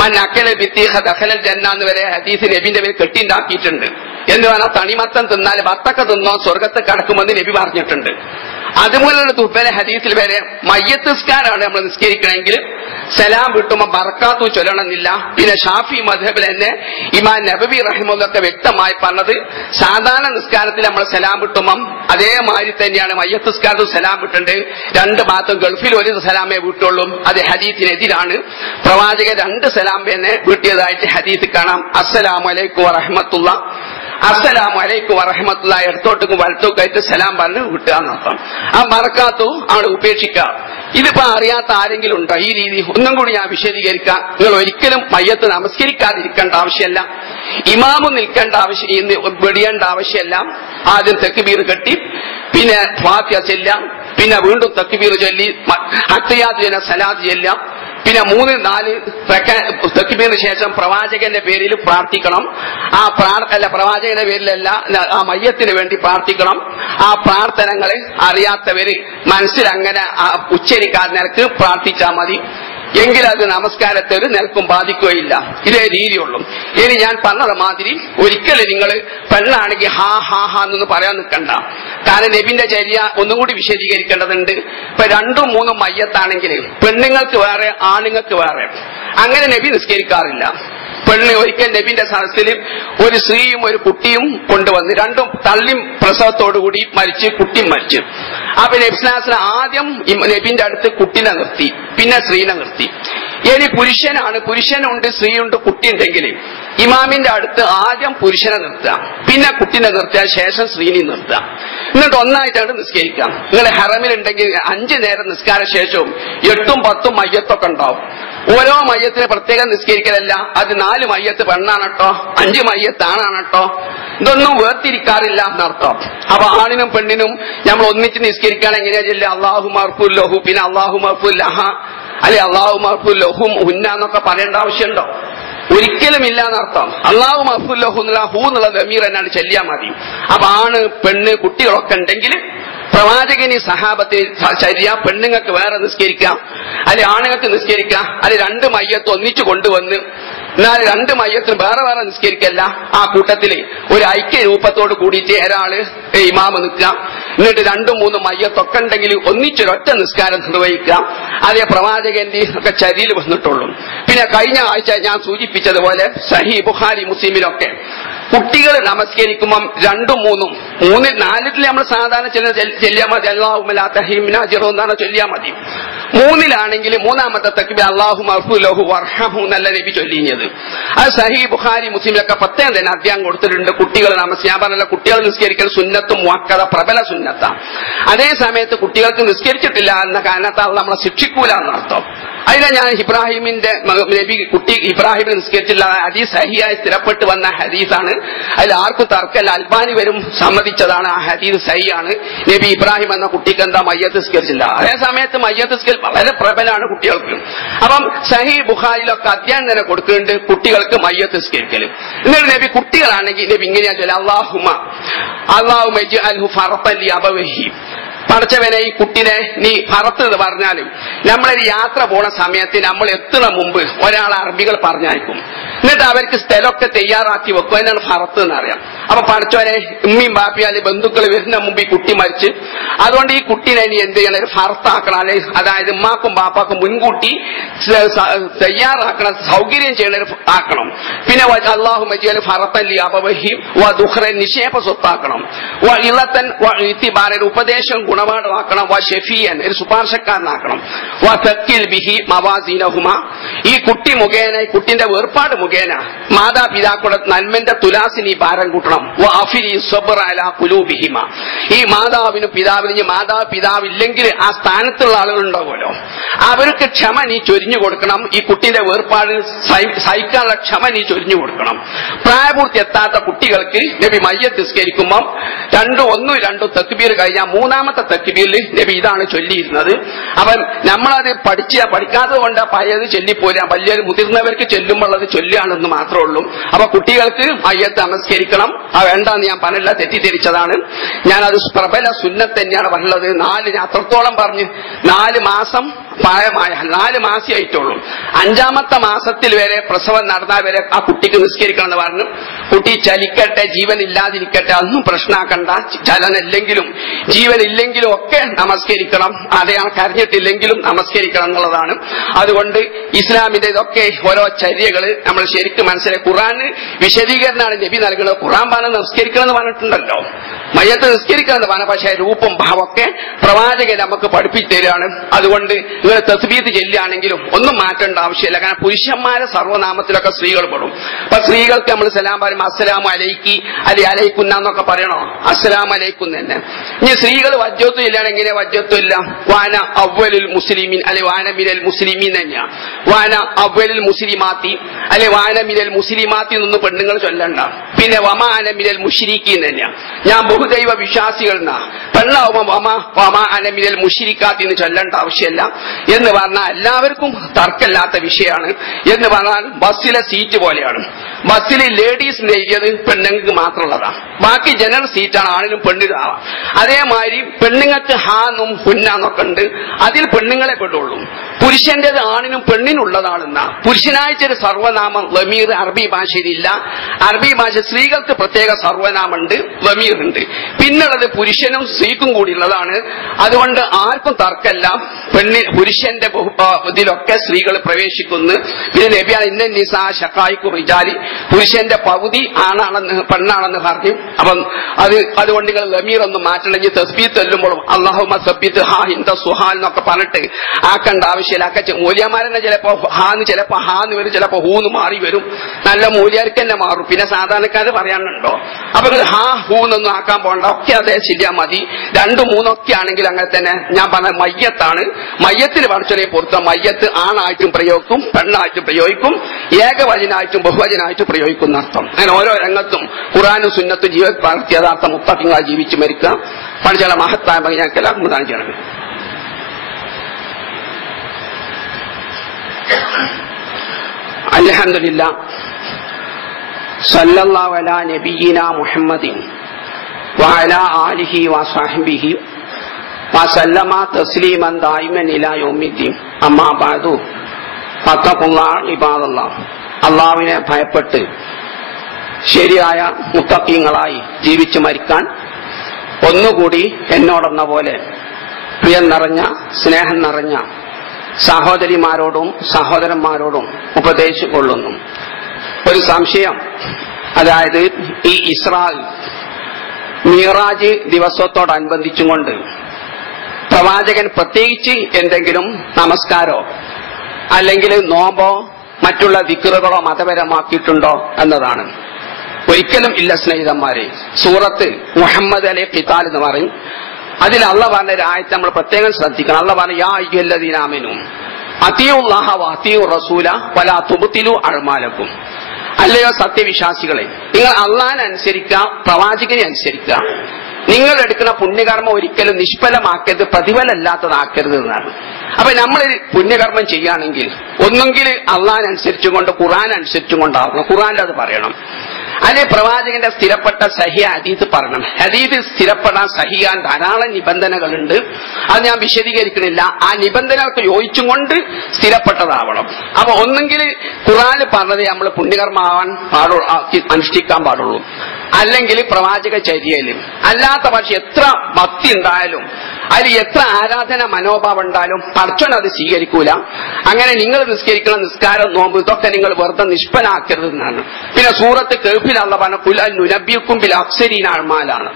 മൻ അക്കല ബിത്തീഹ ദഖലൽ ജന്ന എന്ന് വരെ ഹദീസ് നബിന്റെ പേര് കെട്ടിണ്ടാക്കിയിട്ടുണ്ട്. എന്ന് പറഞ്ഞാൽ തണിമത്തം തിന്നാൽ ബത്തക്ക തിന്നോ സ്വർഗത്ത് കടക്കുമെന്ന് നബി പറഞ്ഞിട്ടുണ്ട്. അതുപോലുള്ള ദുർബല ഹദീസിൽ വരെ മയ്യത്ത് നിസ്കാരമാണ് നമ്മൾ നിസ്കരിക്കണമെങ്കിൽ സലാം വിട്ടുമ്പോൾ ബറക്കാത്തു ചൊല്ലണമെന്നില്ല. പിന്നെ ഷാഫി മദ്ഹബിൽ തന്നെ ഇമാം നബവി റഹിമഹുല്ലൊക്കെ വ്യക്തമായി പറഞ്ഞത് സാധാരണ നിസ്കാരത്തിൽ നമ്മൾ സലാം വിട്ടുമ്പം അതേമാതിരി തന്നെയാണ് മയ്യത്ത് നിസ്കാരത്തിൽ സലാം വിട്ടുണ്ട്. 2 ഭാഗത്തും ഗൾഫിൽ ഒരു സലാമേ വിട്ടുള്ളൂ. അത് ഹദീസിനെതിരാണ്. പ്രവാചകൻ 2 സലാം തന്നെ വീട്ടിയതായിട്ട് ഹദീസ് കാണാം. അസ്സലാമു അലൈക്കും വറഹ്മത്തുള്ളാ, അസ്സലാമു അലൈക്കും വറഹ്മത്തുള്ളാ ഇടത്തോട്ടും വലത്തോക്കായിട്ട് സലാം പറഞ്ഞ് വിട്ടുക എന്നർത്ഥം. ആ ബറക്കാത്തു അവിടെ ഉപേക്ഷിക്കുക. ഇതിപ്പോ അറിയാത്ത ആരെങ്കിലും ഉണ്ടോ ഈ രീതി? ഒന്നും കൂടി ഞാൻ വിശദീകരിക്കാം. നിങ്ങൾ ഒരിക്കലും മയ്യത്ത് നമസ്കരിക്കാതിരിക്കേണ്ട ആവശ്യമല്ല, ഇമാമും നിൽക്കേണ്ട ആവശ്യം വെടിയേണ്ട ആവശ്യമല്ല. ആദ്യം തക്ബീർ കെട്ടി പിന്നെ ഫാത്തിഹ ചെല്ലാം, പിന്നെ വീണ്ടും തക്ബീർ ചൊല്ലി അത്തഹിയ്യാത്ത് ചൊല്ലാം, സലാത്ത് ചെല്ലാം. പിന്നെ 3-4 തക്ബീറിന് ശേഷം പ്രവാചകന്റെ പേരിൽ പ്രാർത്ഥിക്കണം. ആ പ്രവാചകന്റെ പേരിലല്ല, ആ മയ്യത്തിന് വേണ്ടി പ്രാർത്ഥിക്കണം. ആ പ്രാർത്ഥനകളെ അറിയാത്തവര് മനസ്സിലങ്ങനെ ഉച്ചരിക്കാതെ നിനക്ക് പ്രാർത്ഥിച്ചാൽ മതി. എങ്കിലത് നമസ്കാരത്തെ ഒരു നിലക്കും ബാധിക്കുകയില്ല. ഇതേ രീതിയുള്ളൂ. ഇനി ഞാൻ പറഞ്ഞത് മാതിരി ഒരിക്കലും നിങ്ങൾ പെണ്ണാണെങ്കിൽ ഹാ ഹാ ഹാ എന്നൊന്നും പറയാൻ നിൽക്കണ്ട. കാരണം നബിന്റെ ചര്യ ഒന്നുകൂടി വിശദീകരിക്കേണ്ടതുണ്ട്. ഇപ്പൊ 2-3 മയ്യത്താണെങ്കിൽ പെണ്ണുങ്ങൾക്ക് വേറെ ആണുങ്ങൾക്ക് വേറെ അങ്ങനെ നബി നിസ്കരിക്കാറില്ല. പെണ്ണ് ഒരിക്കൽ നബിന്റെ സദസ്സിൽ ഒരു സ്ത്രീയും ഒരു കുട്ടിയും കൊണ്ടുവന്ന്, 2ഉം തള്ളിയും പ്രസവത്തോടുകൂടി മരിച്ച്, കുട്ടിയും മരിച്ചു. അപ്പൊ നബിസ്ലാസിന് ആദ്യം നബിന്റെ അടുത്ത് കുട്ടിനെ നിർത്തി, പിന്നെ സ്ത്രീനെ നിർത്തി. ഇനി പുരുഷനുണ്ട് സ്ത്രീയുണ്ട് കുട്ടിയുണ്ടെങ്കിൽ ഇമാമിന്റെ അടുത്ത് ആദ്യം പുരുഷനെ നിർത്തുക, പിന്നെ കുട്ടിനെ നിർത്തിയ ശേഷം സ്ത്രീനെ നിർത്തുക. എന്നിട്ട് ഒന്നായിട്ടാണ് നിസ്കരിക്കാം. നിങ്ങൾ ഹറമിലുണ്ടെങ്കിൽ 5 നേരം നിസ്കാര ശേഷവും 8ഉം 10ഉം മയ്യത്തൊക്കെ ഉണ്ടാവും. ഓരോ മയ്യത്തിന് പ്രത്യേകം നിസ്കരിക്കലല്ല. അത് 4 മയ്യത്ത് പെണ്ണാണട്ടോ 5 മയ്യത്ത് ആണാണട്ടോ ഇതൊന്നും വേർതിരിക്കാറില്ല എന്നർത്ഥം. അപ്പൊ ആണിനും പെണ്ണിനും നമ്മൾ ഒന്നിച്ച് നിസ്കരിക്കാൻ എങ്ങനെയാ ചെല്ലുക? അല്ലാഹു മഗ്ഫിർ ലഹു, പിന്നെ അല്ലാഹു മഗ്ഫിർ ലഹാ, അല്ലെ അല്ലാഹു മഗ്ഫിർ ലഹും ഹുന്ന എന്നൊക്കെ പറയേണ്ട ആവശ്യമുണ്ടോ? ഒരിക്കലും ഇല്ല എന്നർത്ഥം. അല്ലാഹു മഗ്ഫിർ ലഹു എന്നുള്ള ഹൂ എന്നുള്ള ദമീർ എന്നാണ് ചെല്ലിയാൽ മതി. അപ്പൊ ആണ് പെണ്ണ് കുട്ടികളൊക്കെ ഉണ്ടെങ്കിൽ പ്രവാചകന് സഹാബത്തെ ചര്യ പെണ്ണുങ്ങൾക്ക് വേറെ നിസ്കരിക്കാം, അല്ലെ ആണുങ്ങൾക്ക് നിസ്കരിക്കാം, അല്ലെ 2 മയ്യത്ത് ഒന്നിച്ചു കൊണ്ടുവന്ന് എന്നാൽ 2 മയ്യത്തും വേറെ വേറെ നിസ്കരിക്കല്ല. ആ കൂട്ടത്തില് ഒരു ഐക്യ രൂപത്തോട് കൂടിയിട്ട് ഒരാള് ഇമാമ നിൽക്കുക, എന്നിട്ട് 2, 3 മയ്യത്തൊക്കെ ഉണ്ടെങ്കിൽ ഒന്നിച്ചൊരൊറ്റ നിസ്കാരം നിർവഹിക്കുക. അതേ പ്രവാചകന്റെ ഒക്കെ ചര്യയിൽ വന്നിട്ടുള്ളൂ. പിന്നെ കഴിഞ്ഞ ആഴ്ച ഞാൻ സൂചിപ്പിച്ചതുപോലെ സഹീഹ് ബുഖാരി മുസ്ലിമിലൊക്കെ കുട്ടികൾ നമസ്കരിക്കുമ്പം 2, 3, 4 നമ്മൾ സാധാരണ ചെല്ലിയാൽ മതി, അല്ലാഹുമ്മ ലാ തഹ്രിംനാ അജ്റഹു എന്നാണ് ചൊല്ലിയാൽ മതി. 3-ലാണെങ്കിൽ 3-ാമത്തെ തക്ബീർ അല്ലാഹുമ്മ അഗ്ഫിർ ലഹു വർഹംഹു എന്നല്ല നബി ചൊല്ലിയത്. അത് സഹീഹ് ബുഖാരി മുസ്ലിമിലൊക്കെ പ്രത്യേകം തന്നെ അധ്യായം കൊടുത്തിട്ടുണ്ട്. കുട്ടികൾ ഞാൻ പറഞ്ഞ കുട്ടികൾ നിസ്കരിക്കൽ സുന്നത്തും മുഅക്കദ പ്രബല സുന്നത്താണ്. അതേ സമയത്ത് കുട്ടികൾക്ക് നിസ്കരിച്ചിട്ടില്ല എന്ന കാരണത്താൽ നമ്മളെ ശിക്ഷിക്കൂല എന്നർത്ഥം. അതിനെ ഞാൻ ഇബ്രാഹിമിന്റെ നബി കുട്ടി ഇബ്രാഹിമിനെ നിസ്കരിച്ചില്ല ഹദീസ് സഹിയായി സ്ഥിരപ്പെട്ട് വന്ന ഹദീസാണ്. അതിൽ ആർക്കും തർക്കല്ല, അൽബാനി വരും സമ്മതിച്ചതാണ്. ആ ഹദീസ് സഹിയാണ്. നബി ഇബ്രാഹിം എന്ന കുട്ടിക്ക് എന്താ മയ്യത്ത് നിസ്കരിച്ചില്ല. അതേ സമയത്ത് മയ്യത്ത് നിസ്കരിക്കൽ വളരെ പ്രബലാണ് കുട്ടികൾക്ക്. അപ്പം സഹീഹ് ബുഖാരിയിലൊക്കെ അധ്യായം തന്നെ കൊടുക്കുന്നുണ്ട് കുട്ടികൾക്ക് മയ്യത്ത് നിസ്കരിക്കൽ. എന്നിട്ട് നബി കുട്ടികളാണെങ്കിൽ നബി ഇങ്ങനെയാ ചൊല്ലുക, അല്ലാഹുമ്മ ഇജ്അൽഹു ഫർതൻ ലി അബവൈഹി. പടച്ചവനെ ഈ കുട്ടിനെ നീ ഫറത്ത് എന്ന് പറഞ്ഞാലും നമ്മളൊരു യാത്ര പോണ സമയത്ത് നമ്മൾ എത്തുന്ന മുമ്പ് ഒരാൾ അറബികൾ പറഞ്ഞയക്കും. എന്നിട്ട് അവർക്ക് സ്ഥലമൊക്കെ തയ്യാറാക്കി വെക്കും. അതിനാണ് ഫറത്ത് എന്നറിയാം. അപ്പൊ പടച്ചവനെ ഉമ്മയും ബാപ്പിയും അല്ലെങ്കിൽ ബന്ധുക്കൾ വരുന്ന മുമ്പ് ഈ കുട്ടി മരിച്ച്, അതുകൊണ്ട് ഈ കുട്ടീനെ നീ എന്ത് ചെയ്യണം, ഒരു ഫറത്താക്കണം. അല്ലെങ്കിൽ അതായത് ഉമ്മാക്കും ബാപ്പാക്കും മുൻകൂട്ടി തയ്യാറാക്കണ സൗകര്യം ചെയ്യണ ആക്കണം. പിന്നെ അല്ലാഹുമ്മ ഇജ്അൽ ഫറതൻ ലി അബവൈഹി വ ദുഖ്റൻ നിക്ഷേപ സ്വത്താക്കണം. വ ഇളത്തൻ വ ഇത്തിബാറൻ ഉപദേശം ഗുണപാഠമാക്കണം. വ ഷഫീഅൻ ഒരു ശുപാർശക്കാരനാക്കണം. വ തഖിൽ ബിഹി മവാസീനഹുമ ഈ കുട്ടി മുഖേന ഈ കുട്ടിന്റെ വേർപാട് മുഖേന മാതാപിതാക്കളുടെ നന്മന്റെ തുലാസിനി ഭാരം കൂട്ടണം. വ അഫിരി സബ്റ അലാ ഖുലൂബിഹിമ ഈ മാതാവിനും പിതാവിനും മാതാപിതാവില്ലെങ്കിൽ ആ സ്ഥാനത്തുള്ള ആളുകൾ ഉണ്ടാവുമല്ലോ, അവർക്ക് ക്ഷമ നീ ചൊരിഞ്ഞു കൊടുക്കണം. ഈ കുട്ടിന്റെ വേർപാട് സഹിക്കാനുള്ള ക്ഷമ നീ ചൊരിഞ്ഞു കൊടുക്കണം. പ്രായപൂർത്തി എത്താത്ത കുട്ടികൾക്ക് നബി മയ്യത്ത് നിസ്കരിക്കുമ്പം 1, 2 തക്ബീർ കഴിഞ്ഞാൽ 3-ാമത്തെ തക്ബീറിൽ നബി ഇതാണ് ചൊല്ലിയിരുന്നത്. അപ്പം നമ്മളത് പഠിക്കാത്തത് കൊണ്ട് പഴയത് ചൊല്ലിപ്പോരാ. വലിയ മുതിർന്നവർക്ക് ചെല്ലുമ്പോഴത് ചൊല്ലുകയാണെന്ന് മാത്രമേ ഉള്ളൂ. അപ്പൊ കുട്ടികൾക്ക് മയ്യത്ത് നമസ്കരിക്കണം. വേണ്ടെന്ന് ഞാൻ പറഞ്ഞില്ല, തെറ്റിദ്ധരിച്ചതാണ്. ഞാനത് പ്രബല സുന്നത്ത് തന്നെയാണ് പറഞ്ഞത്. 4 അത്രത്തോളം പറഞ്ഞ് 4 മാസം പ്രായമായ 4 മാസമായിട്ടുള്ളൂ. 5-ാമത്തെ മാസത്തിൽ വരെ പ്രസവം നടന്നാൽ വരെ ആ കുട്ടിക്ക് നിസ്കരിക്കണം എന്ന് പറഞ്ഞു. കുട്ടി ചലിക്കട്ടെ, ജീവനില്ലാതിരിക്കട്ടെ, അതൊന്നും പ്രശ്നമാക്കണ്ട. ചലനില്ലെങ്കിലും ജീവനില്ലെങ്കിലും ഒക്കെ നമസ്കരിക്കണം. അതെയാണ് കരഞ്ഞിട്ടില്ലെങ്കിലും നമസ്കരിക്കണം എന്നുള്ളതാണ്. അതുകൊണ്ട് ഇസ്ലാമിന്റെ ഇതൊക്കെ ഓരോ ചര്യകൾ നമ്മൾ ശരിക്കും മനസ്സിലാക്കി. ഖുർആന് വിശദീകരണമാണ് നബി നൽകുന്നത്. ഖുർആൻ പറഞ്ഞ നിസ്കരിക്കണം എന്ന് പറഞ്ഞിട്ടുണ്ടല്ലോ, മയ്യത്ത് നിസ്കരിക്കണം എന്ന് പറഞ്ഞ, പക്ഷേ രൂപം ഭാവമൊക്കെ പ്രവാചകൻ നമുക്ക് പഠിപ്പിച്ചു തരികയാണ്. അതുകൊണ്ട് നിങ്ങൾ തസ്ബീഹ് ചെല്ലുകയാണെങ്കിലും ഒന്നും മാറ്റേണ്ട ആവശ്യമില്ല. കാരണം പുരുഷന്മാരെ സർവ്വനാമത്തിലൊക്കെ സ്ത്രീകൾ പെടും. അപ്പൊ സ്ത്രീകൾക്ക് നമ്മൾ സലാം പറയുമ്പോൾ അസ്സലാമു അലൈക്കി അലി അലൈക്കുന്ന എന്നൊക്കെ പറയണോ, അസ്സലാമു അലൈക്കും തന്നെ. ഇനി സ്ത്രീകൾ വജ്ജത്ത് ചെല്ലുകയാണ്. എങ്ങനെ വജ്ജത്തും ഇല്ല, വാന അവ്വലുൽ മുസ്ലിമീൻ അല്ലെ വാന മിനൽ മുസ്ലിമീൻ തന്നെയാണ്. വാന അവ്വലുൽ മുസ്ലിമാത്തി അല്ലെ വാന മിനൽ മുസ്ലിമാത്തി എന്നൊന്നും പെണ്ണുങ്ങൾ ചൊല്ലണ്ട. പിന്നെ വമാന മിനൽ മുശ്രിക്കീൻ തന്നെയാണ്. ഞാൻ ബഹുദൈവ വിശ്വാസികൾ എന്നാ. പെണ്ണാവുമ്പോ വമാ അന മിനൽ മുശ്രിക്കാത്തി എന്ന് ചൊല്ലേണ്ട ആവശ്യമില്ല എന്ന് പറഞ്ഞാൽ എല്ലാവർക്കും തർക്കമില്ലാത്ത വിഷയമാണ്. എന്ന് പറഞ്ഞാൽ ബസ്സിലെ സീറ്റ് പോലെയാണ്. ബസ്സിൽ ലേഡീസിന്റെ എഴുതിയത് പെണ്ണുങ്ങൾക്ക് മാത്രമുള്ളതാണ്. ബാക്കി ജനറൽ സീറ്റാണ്, ആണിനും പെണ്ണിനും ആവാം. അതേമാതിരി പെണ്ണുങ്ങൾക്ക് ഹാന്നും ഹുന്നാന്നൊക്കെ ഉണ്ട്. അതിൽ പെണ്ണുങ്ങളെ പെടുള്ളൂ. പുരുഷന്റേത് ആണിനും പെണ്ണിനുള്ളതാണെന്നാ. പുരുഷനായിട്ടൊരു സർവ്വനാമം ലമീർ അറബി ഭാഷയിലില്ല. അറബി ഭാഷ സ്ത്രീകൾക്ക് പ്രത്യേക സർവ്വനാമുണ്ട്, ലമീർ ഉണ്ട്. പിന്നുള്ളത് പുരുഷനും സ്ത്രീക്കും കൂടി ഉള്ളതാണ്. അതുകൊണ്ട് ആർക്കും തർക്കമല്ല. പുരുഷന്റെ ഇതിലൊക്കെ സ്ത്രീകൾ പ്രവേശിക്കുന്നു. പിന്നെ നബിയാണ് ഇന്ന നിസാ ശഖായിക്കു റിജാലി പുരുഷന്റെ പകുതി പെണ്ണാണെന്ന് പറഞ്ഞു. അപ്പം അതുകൊണ്ട് നിങ്ങൾ ലമീർ ഒന്നും മാറ്റണമെങ്കിൽ തസ്ബീഹ് ചൊല്ലുമ്പോഴും അല്ലാഹുമ്മ സബ്ബിത് ഹാ ഹിന്ദ സുഹാൽ എന്നൊക്കെ പറഞ്ഞിട്ട് ആക്കേണ്ട ആവശ്യമില്ല. മൂല്യമാരെന്നെ ചിലപ്പോ ഹാന്ന് ചിലപ്പോ ഹാന്ന് വരും, ചിലപ്പോ ഹൂന്ന് മാറി വരും. നല്ല മൂല്യർക്ക് തന്നെ മാറും. പിന്നെ സാധാരണക്കാര് പറയാനുണ്ടോ? അപ്പൊ ഹാ ഹൂന്നൊന്നും ആക്കാൻ പോകണ്ട. ഒക്കെ അതേ ശരിയാ മതി. 2, 3 ഒക്കെ ആണെങ്കിൽ അങ്ങനെ തന്നെ. ഞാൻ പറഞ്ഞ മയ്യത്താണ്. മയ്യത്തിന് പഠിച്ചോനെ പുറത്ത് മയ്യത്ത് ആണായിട്ടും പ്രയോഗിക്കും, പെണ്ണായിട്ടും പ്രയോഗിക്കും, ഏകവചനായിട്ടും ബഹുവചനായിട്ടും പ്രയോഗിക്കുന്ന അർത്ഥം. അങ്ങനെ ഓരോ രംഗത്തും ഖുർആനും സുന്നത്തും ജീവിത പ്രാർത്ഥി യഥാർത്ഥ മുത്തഖീങ്ങൾ ജീവിച്ചു മരിക്കുക. പഠിച്ചാൽ മഹത്തായ ഞങ്ങൾക്ക് എല്ലാവർക്കും പ്രദാനം ചെയ്യണം. അൽഹംദുലില്ലാഹ് സല്ലല്ലാഹു അലാ നബിയിനാ മുഹമ്മദിൻ വഅലാ ആലിഹി വസഹ്ബിഹി വസല്ലമ തസ്ലീമൻ ദായിമൻ ഇലാ യൗമിദ്ദീൻ. അമ്മാ ബഅദു ഫത്തഖുല്ലാഹ ഇബാദല്ലാഹ്. അള്ളാഹുവിനെ ഭയപ്പെട്ട് ശരിയായ മുത്തഖീങ്ങളായി ജീവിച്ചു മരിക്കാൻ ഒന്നുകൂടി എന്നോടെന്ന പോലെ പ്രിയം നിറഞ്ഞ സ്നേഹം നിറഞ്ഞ സഹോദരിമാരോടും സഹോദരന്മാരോടും ഉപദേശിക്കൊള്ളുന്നു. ഒരു സംശയം, അതായത് ഈ ഇസ്രാ മിഅ്റാജ് ദിവസത്തോടനുബന്ധിച്ചും കൊണ്ട് പ്രവാചകൻ പ്രത്യേകിച്ച് എന്തെങ്കിലും നമസ്കാരോ അല്ലെങ്കിൽ നോമ്പോ മറ്റുള്ള ദിക്റുകളോ മതപരമാക്കിയിട്ടുണ്ടോ എന്നതാണ്. ഒരിക്കലും ഇല്ല സ്നേഹിതന്മാരെ. സൂറത്ത് മുഹമ്മദ് അലൈഹി ഖിതാൽ എന്ന് പറയും. അതിൽ അള്ളാഹ് പറഞ്ഞ ഒരു ആയത്ത് നമ്മൾ പ്രത്യേകം ശ്രദ്ധിക്കണം. അള്ളാഹ് പറഞ്ഞു, യാ അയ്യുഹല്ലദീന ആമനൂ അത്തിയുല്ലാഹ വഅത്തിയു റസൂല വലാ തുബ്തിലു അഅ്മാലക്കും. അല്ലയോ സത്യവിശ്വാസികളെ, നിങ്ങൾ അള്ളാഹിനെ അനുസരിക്കുക, പ്രവാചകനെ അനുസരിക്കുക. നിങ്ങൾ എടുക്കുന്ന പുണ്യകർമ്മം ഒരിക്കലും നിഷ്ഫലമാക്കരുത്, പ്രതിഫലമില്ലാത്തതാക്കരുത് എന്നാണ്. അപ്പൊ നമ്മൾ പുണ്യകർമ്മം ചെയ്യുകയാണെങ്കിൽ ഒന്നെങ്കിൽ അള്ളാഹിനെ അനുസരിച്ചും കൊണ്ട് ഖുർആൻ അനുസരിച്ചും കൊണ്ടാവണം. ഖുർആനിൽ അത് പറയണം. അതിന് പ്രവാചകന്റെ സ്ഥിരപ്പെട്ട സഹിയ ഹദീസ് പറയണം. ഹദീസ് സ്ഥിരപ്പെടാൻ സഹിയാൻ ധാരാളം നിബന്ധനകളുണ്ട്. അത് ഞാൻ വിശദീകരിക്കണില്ല. ആ നിബന്ധനകൾക്ക് യോജിച്ചും കൊണ്ട് സ്ഥിരപ്പെട്ടതാവണം. അപ്പൊ ഒന്നെങ്കിൽ ഖുർആനിൽ പറഞ്ഞത് നമ്മൾ പുണ്യകർമ്മാവാൻ അനുഷ്ഠിക്കാൻ പാടുള്ളൂ, അല്ലെങ്കിൽ പ്രവാചക ചര്യയിലും. അല്ലാത്ത പക്ഷെ എത്ര ഭക്തി ഉണ്ടായാലും അതിൽ എത്ര ആരാധന മനോഭാവം ഉണ്ടായാലും പടച്ചോൻ അത് സ്വീകരിക്കൂല. അങ്ങനെ നിങ്ങൾ നിസ്കരിക്കുന്ന നിസ്കാരം, നോമ്പ് ഇതൊക്കെ നിങ്ങൾ വെറുതെ നിഷ്ഫലാക്കരുതെന്നാണ്. പിന്നെ സൂറത്ത് കഹ്ഫിൽ അല്ലാഹു പറഞ്ഞു, ഖുൽ ഹൽ നുനബ്ബിയുക്കും ബിൽ അഖ്സരീന അഅ്മാലാണ്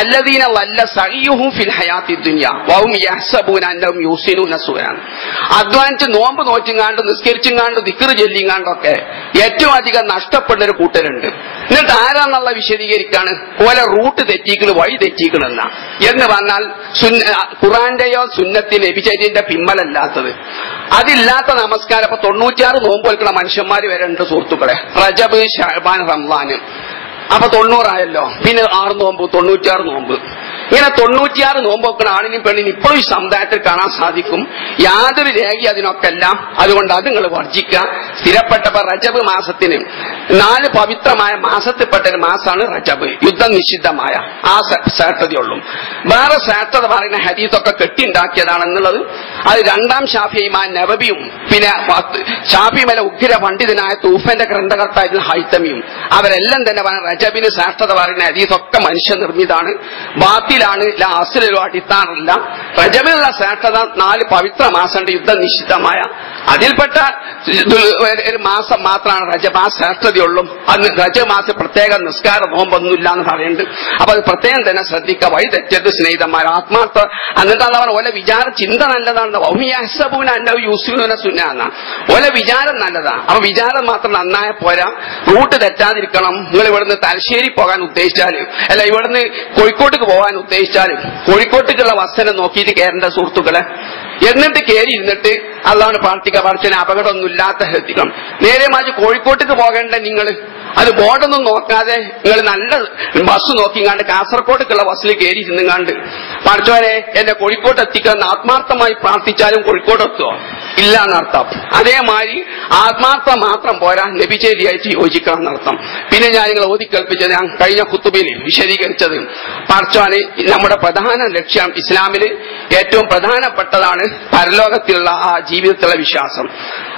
അല്ലദീന വല്ല സഈഹും ഫിൽ ഹയാത്തി ദുനിയ വഹും യഹ്സബൂന അന്നഹും യുഹ്സിനൂന സുനാൻ. അധ്വാനിച്ച് നോമ്പ് നോറ്റിങ്ങാണ്ട് നിസ്കരിച്ചിങ്ങാണ്ട് ദിക്ർ ചൊല്ലിങ്ങാണ്ടൊക്കെ ഏറ്റവും അധികം നഷ്ടപ്പെടുന്ന ഒരു കൂട്ടരുണ്ട്. എന്നിട്ട് ആരാന്നുള്ള വിശദീകരിക്കാണ്, ഓലെ റൂട്ട് തെറ്റിക്കണ്, വഴി തെറ്റിക്കണെന്ന എന്ന് പറഞ്ഞാൽ ഖുർആന്റെയോ സുന്നത്തിന്റെ നബിചര്യന്റെ പിമ്മലല്ലാത്തത്. അതില്ലാത്ത നമസ്കാരം. ഇപ്പൊ 96 നോമ്പ് വെക്കുന്ന മനുഷ്യന്മാര് വരെ ഉണ്ട് സുഹൃത്തുക്കളെ. റജബ്, ശഅബാൻ, റംളാൻ. അപ്പൊ 90 ആയല്ലോ. പിന്നെ 6 നോമ്പ്, 96 നോമ്പ്. ഇങ്ങനെ 96 നോമ്പ് വെക്കുന്ന ആണിനും പെണ്ണിനും ഇപ്പോഴും ഈ സമുദായത്തിൽ കാണാൻ സാധിക്കും. യാതൊരു രേഖ അതിനൊക്കെ എല്ലാം. അതുകൊണ്ട് അത് നിങ്ങൾ വർജിക്കുക. സ്ഥിരപ്പെട്ടപ്പോ റജബ് മാസത്തിന് 4 പവിത്രമായ മാസത്തിൽപ്പെട്ട ഒരു മാസമാണ് റജബ്. യുദ്ധം നിഷിദ്ധമായ ആ ശ്രേഷ്ഠതയുള്ളൂ. വേറെ ശ്രേഷ്ഠത പറയുന്ന ഹദീസൊക്കെ കെട്ടിണ്ടാക്കിയതാണെന്നുള്ളത് അത് രണ്ടാം ഷാഫി ഇമാം നവവിയും പിന്നെ ഷാഫി മല ഉഗ്ര പണ്ഡിതനായ തൂഫന്റെ ഗ്രന്ഥകർത്തായിരുന്ന ഹൈതമിയും അവരെല്ലാം തന്നെ പറഞ്ഞ റജബിന് ശ്രേഷ്ഠത പറയുന്ന ഹദീസൊക്കെ മനുഷ്യനിർമ്മിതാണ്, ബാത്തിലാണ്, അസ്ലിലോ അടിസ്ഥാനമില്ല. റജബിലുള്ള ശ്രേഷ്ഠത 4 പവിത്ര മാസമുണ്ട്, യുദ്ധം നിഷിദ്ധമായ. അതിൽപ്പെട്ട ഒരു മാസം മാത്രമാണ് റജബ്. ആ ശ്രേഷ്ഠതയുള്ളൂ. അന്ന് റജബ് മാസം പ്രത്യേക നിസ്കാര നോമ്പൊന്നുമില്ല എന്ന് പറയുന്നുണ്ട്. അപ്പൊ അത് പ്രത്യേകം തന്നെ ശ്രദ്ധിക്കുക. വഴി തെറ്റത് സ്നേഹിതന്മാർ ആത്മാർത്ഥ. എന്നിട്ട് അതാ ഓലെ വിചാര ചിന്ത നല്ലതാണ്. ഓലെ വിചാരം നല്ലതാണ്. അപ്പൊ വിചാരം മാത്രം നന്നായ പോരാ, റൂട്ട് തെറ്റാതിരിക്കണം. നിങ്ങൾ ഇവിടുന്ന് തലശ്ശേരി പോകാൻ ഉദ്ദേശിച്ചാലും അല്ല ഇവിടുന്ന് കോഴിക്കോട്ടേക്ക് പോകാൻ ഉദ്ദേശിച്ചാലും കോഴിക്കോട്ടേക്കുള്ള വസനം നോക്കിയിട്ട് കയറേണ്ട സുഹൃത്തുക്കളെ. എന്നിട്ട് കയറി ഇരുന്നിട്ട് അള്ളാഹുവിനെ പ്രാർത്ഥിക്കുക, പഠിച്ചതിന് അപകടമൊന്നും ഇല്ലാത്ത ശ്രദ്ധിക്കണം. നേരെ മാറ്റി കോഴിക്കോട്ടേക്ക് പോകേണ്ട നിങ്ങൾ അത് ബോർഡൊന്നും നോക്കാതെ നിങ്ങൾ നല്ല ബസ് നോക്കിങ്ങാണ്ട് കാസർഗോഡേക്കുള്ള ബസ്സിൽ കയറി ഇരുന്നുങ്ങാണ്ട് പഠിച്ചവരെ എന്നെ കോഴിക്കോട്ട് എത്തിക്കാന്ന് ആത്മാർത്ഥമായി പ്രാർത്ഥിച്ചാലും കോഴിക്കോട്ട് എത്തുമോ? ഇല്ല എന്നർത്ഥം. അതേമാതിരി ആത്മാർത്ഥം മാത്രം പോരാ, നബിചര്യയായിട്ട് യോജിക്കണം എന്നർത്ഥം. പിന്നെ ഞാൻ നിങ്ങൾ ഓതിക്കേൽപ്പിച്ചത്, ഞാൻ കഴിഞ്ഞ ഖുതുബയിൽ വിശദീകരിച്ചത്, പഠിച്ചവന് നമ്മുടെ പ്രധാന ലക്ഷ്യം ഇസ്ലാമിൽ ഏറ്റവും പ്രധാനപ്പെട്ടതാണ് പരലോകത്തിലുള്ള ആ ജീവിതത്തിലുള്ള വിശ്വാസം.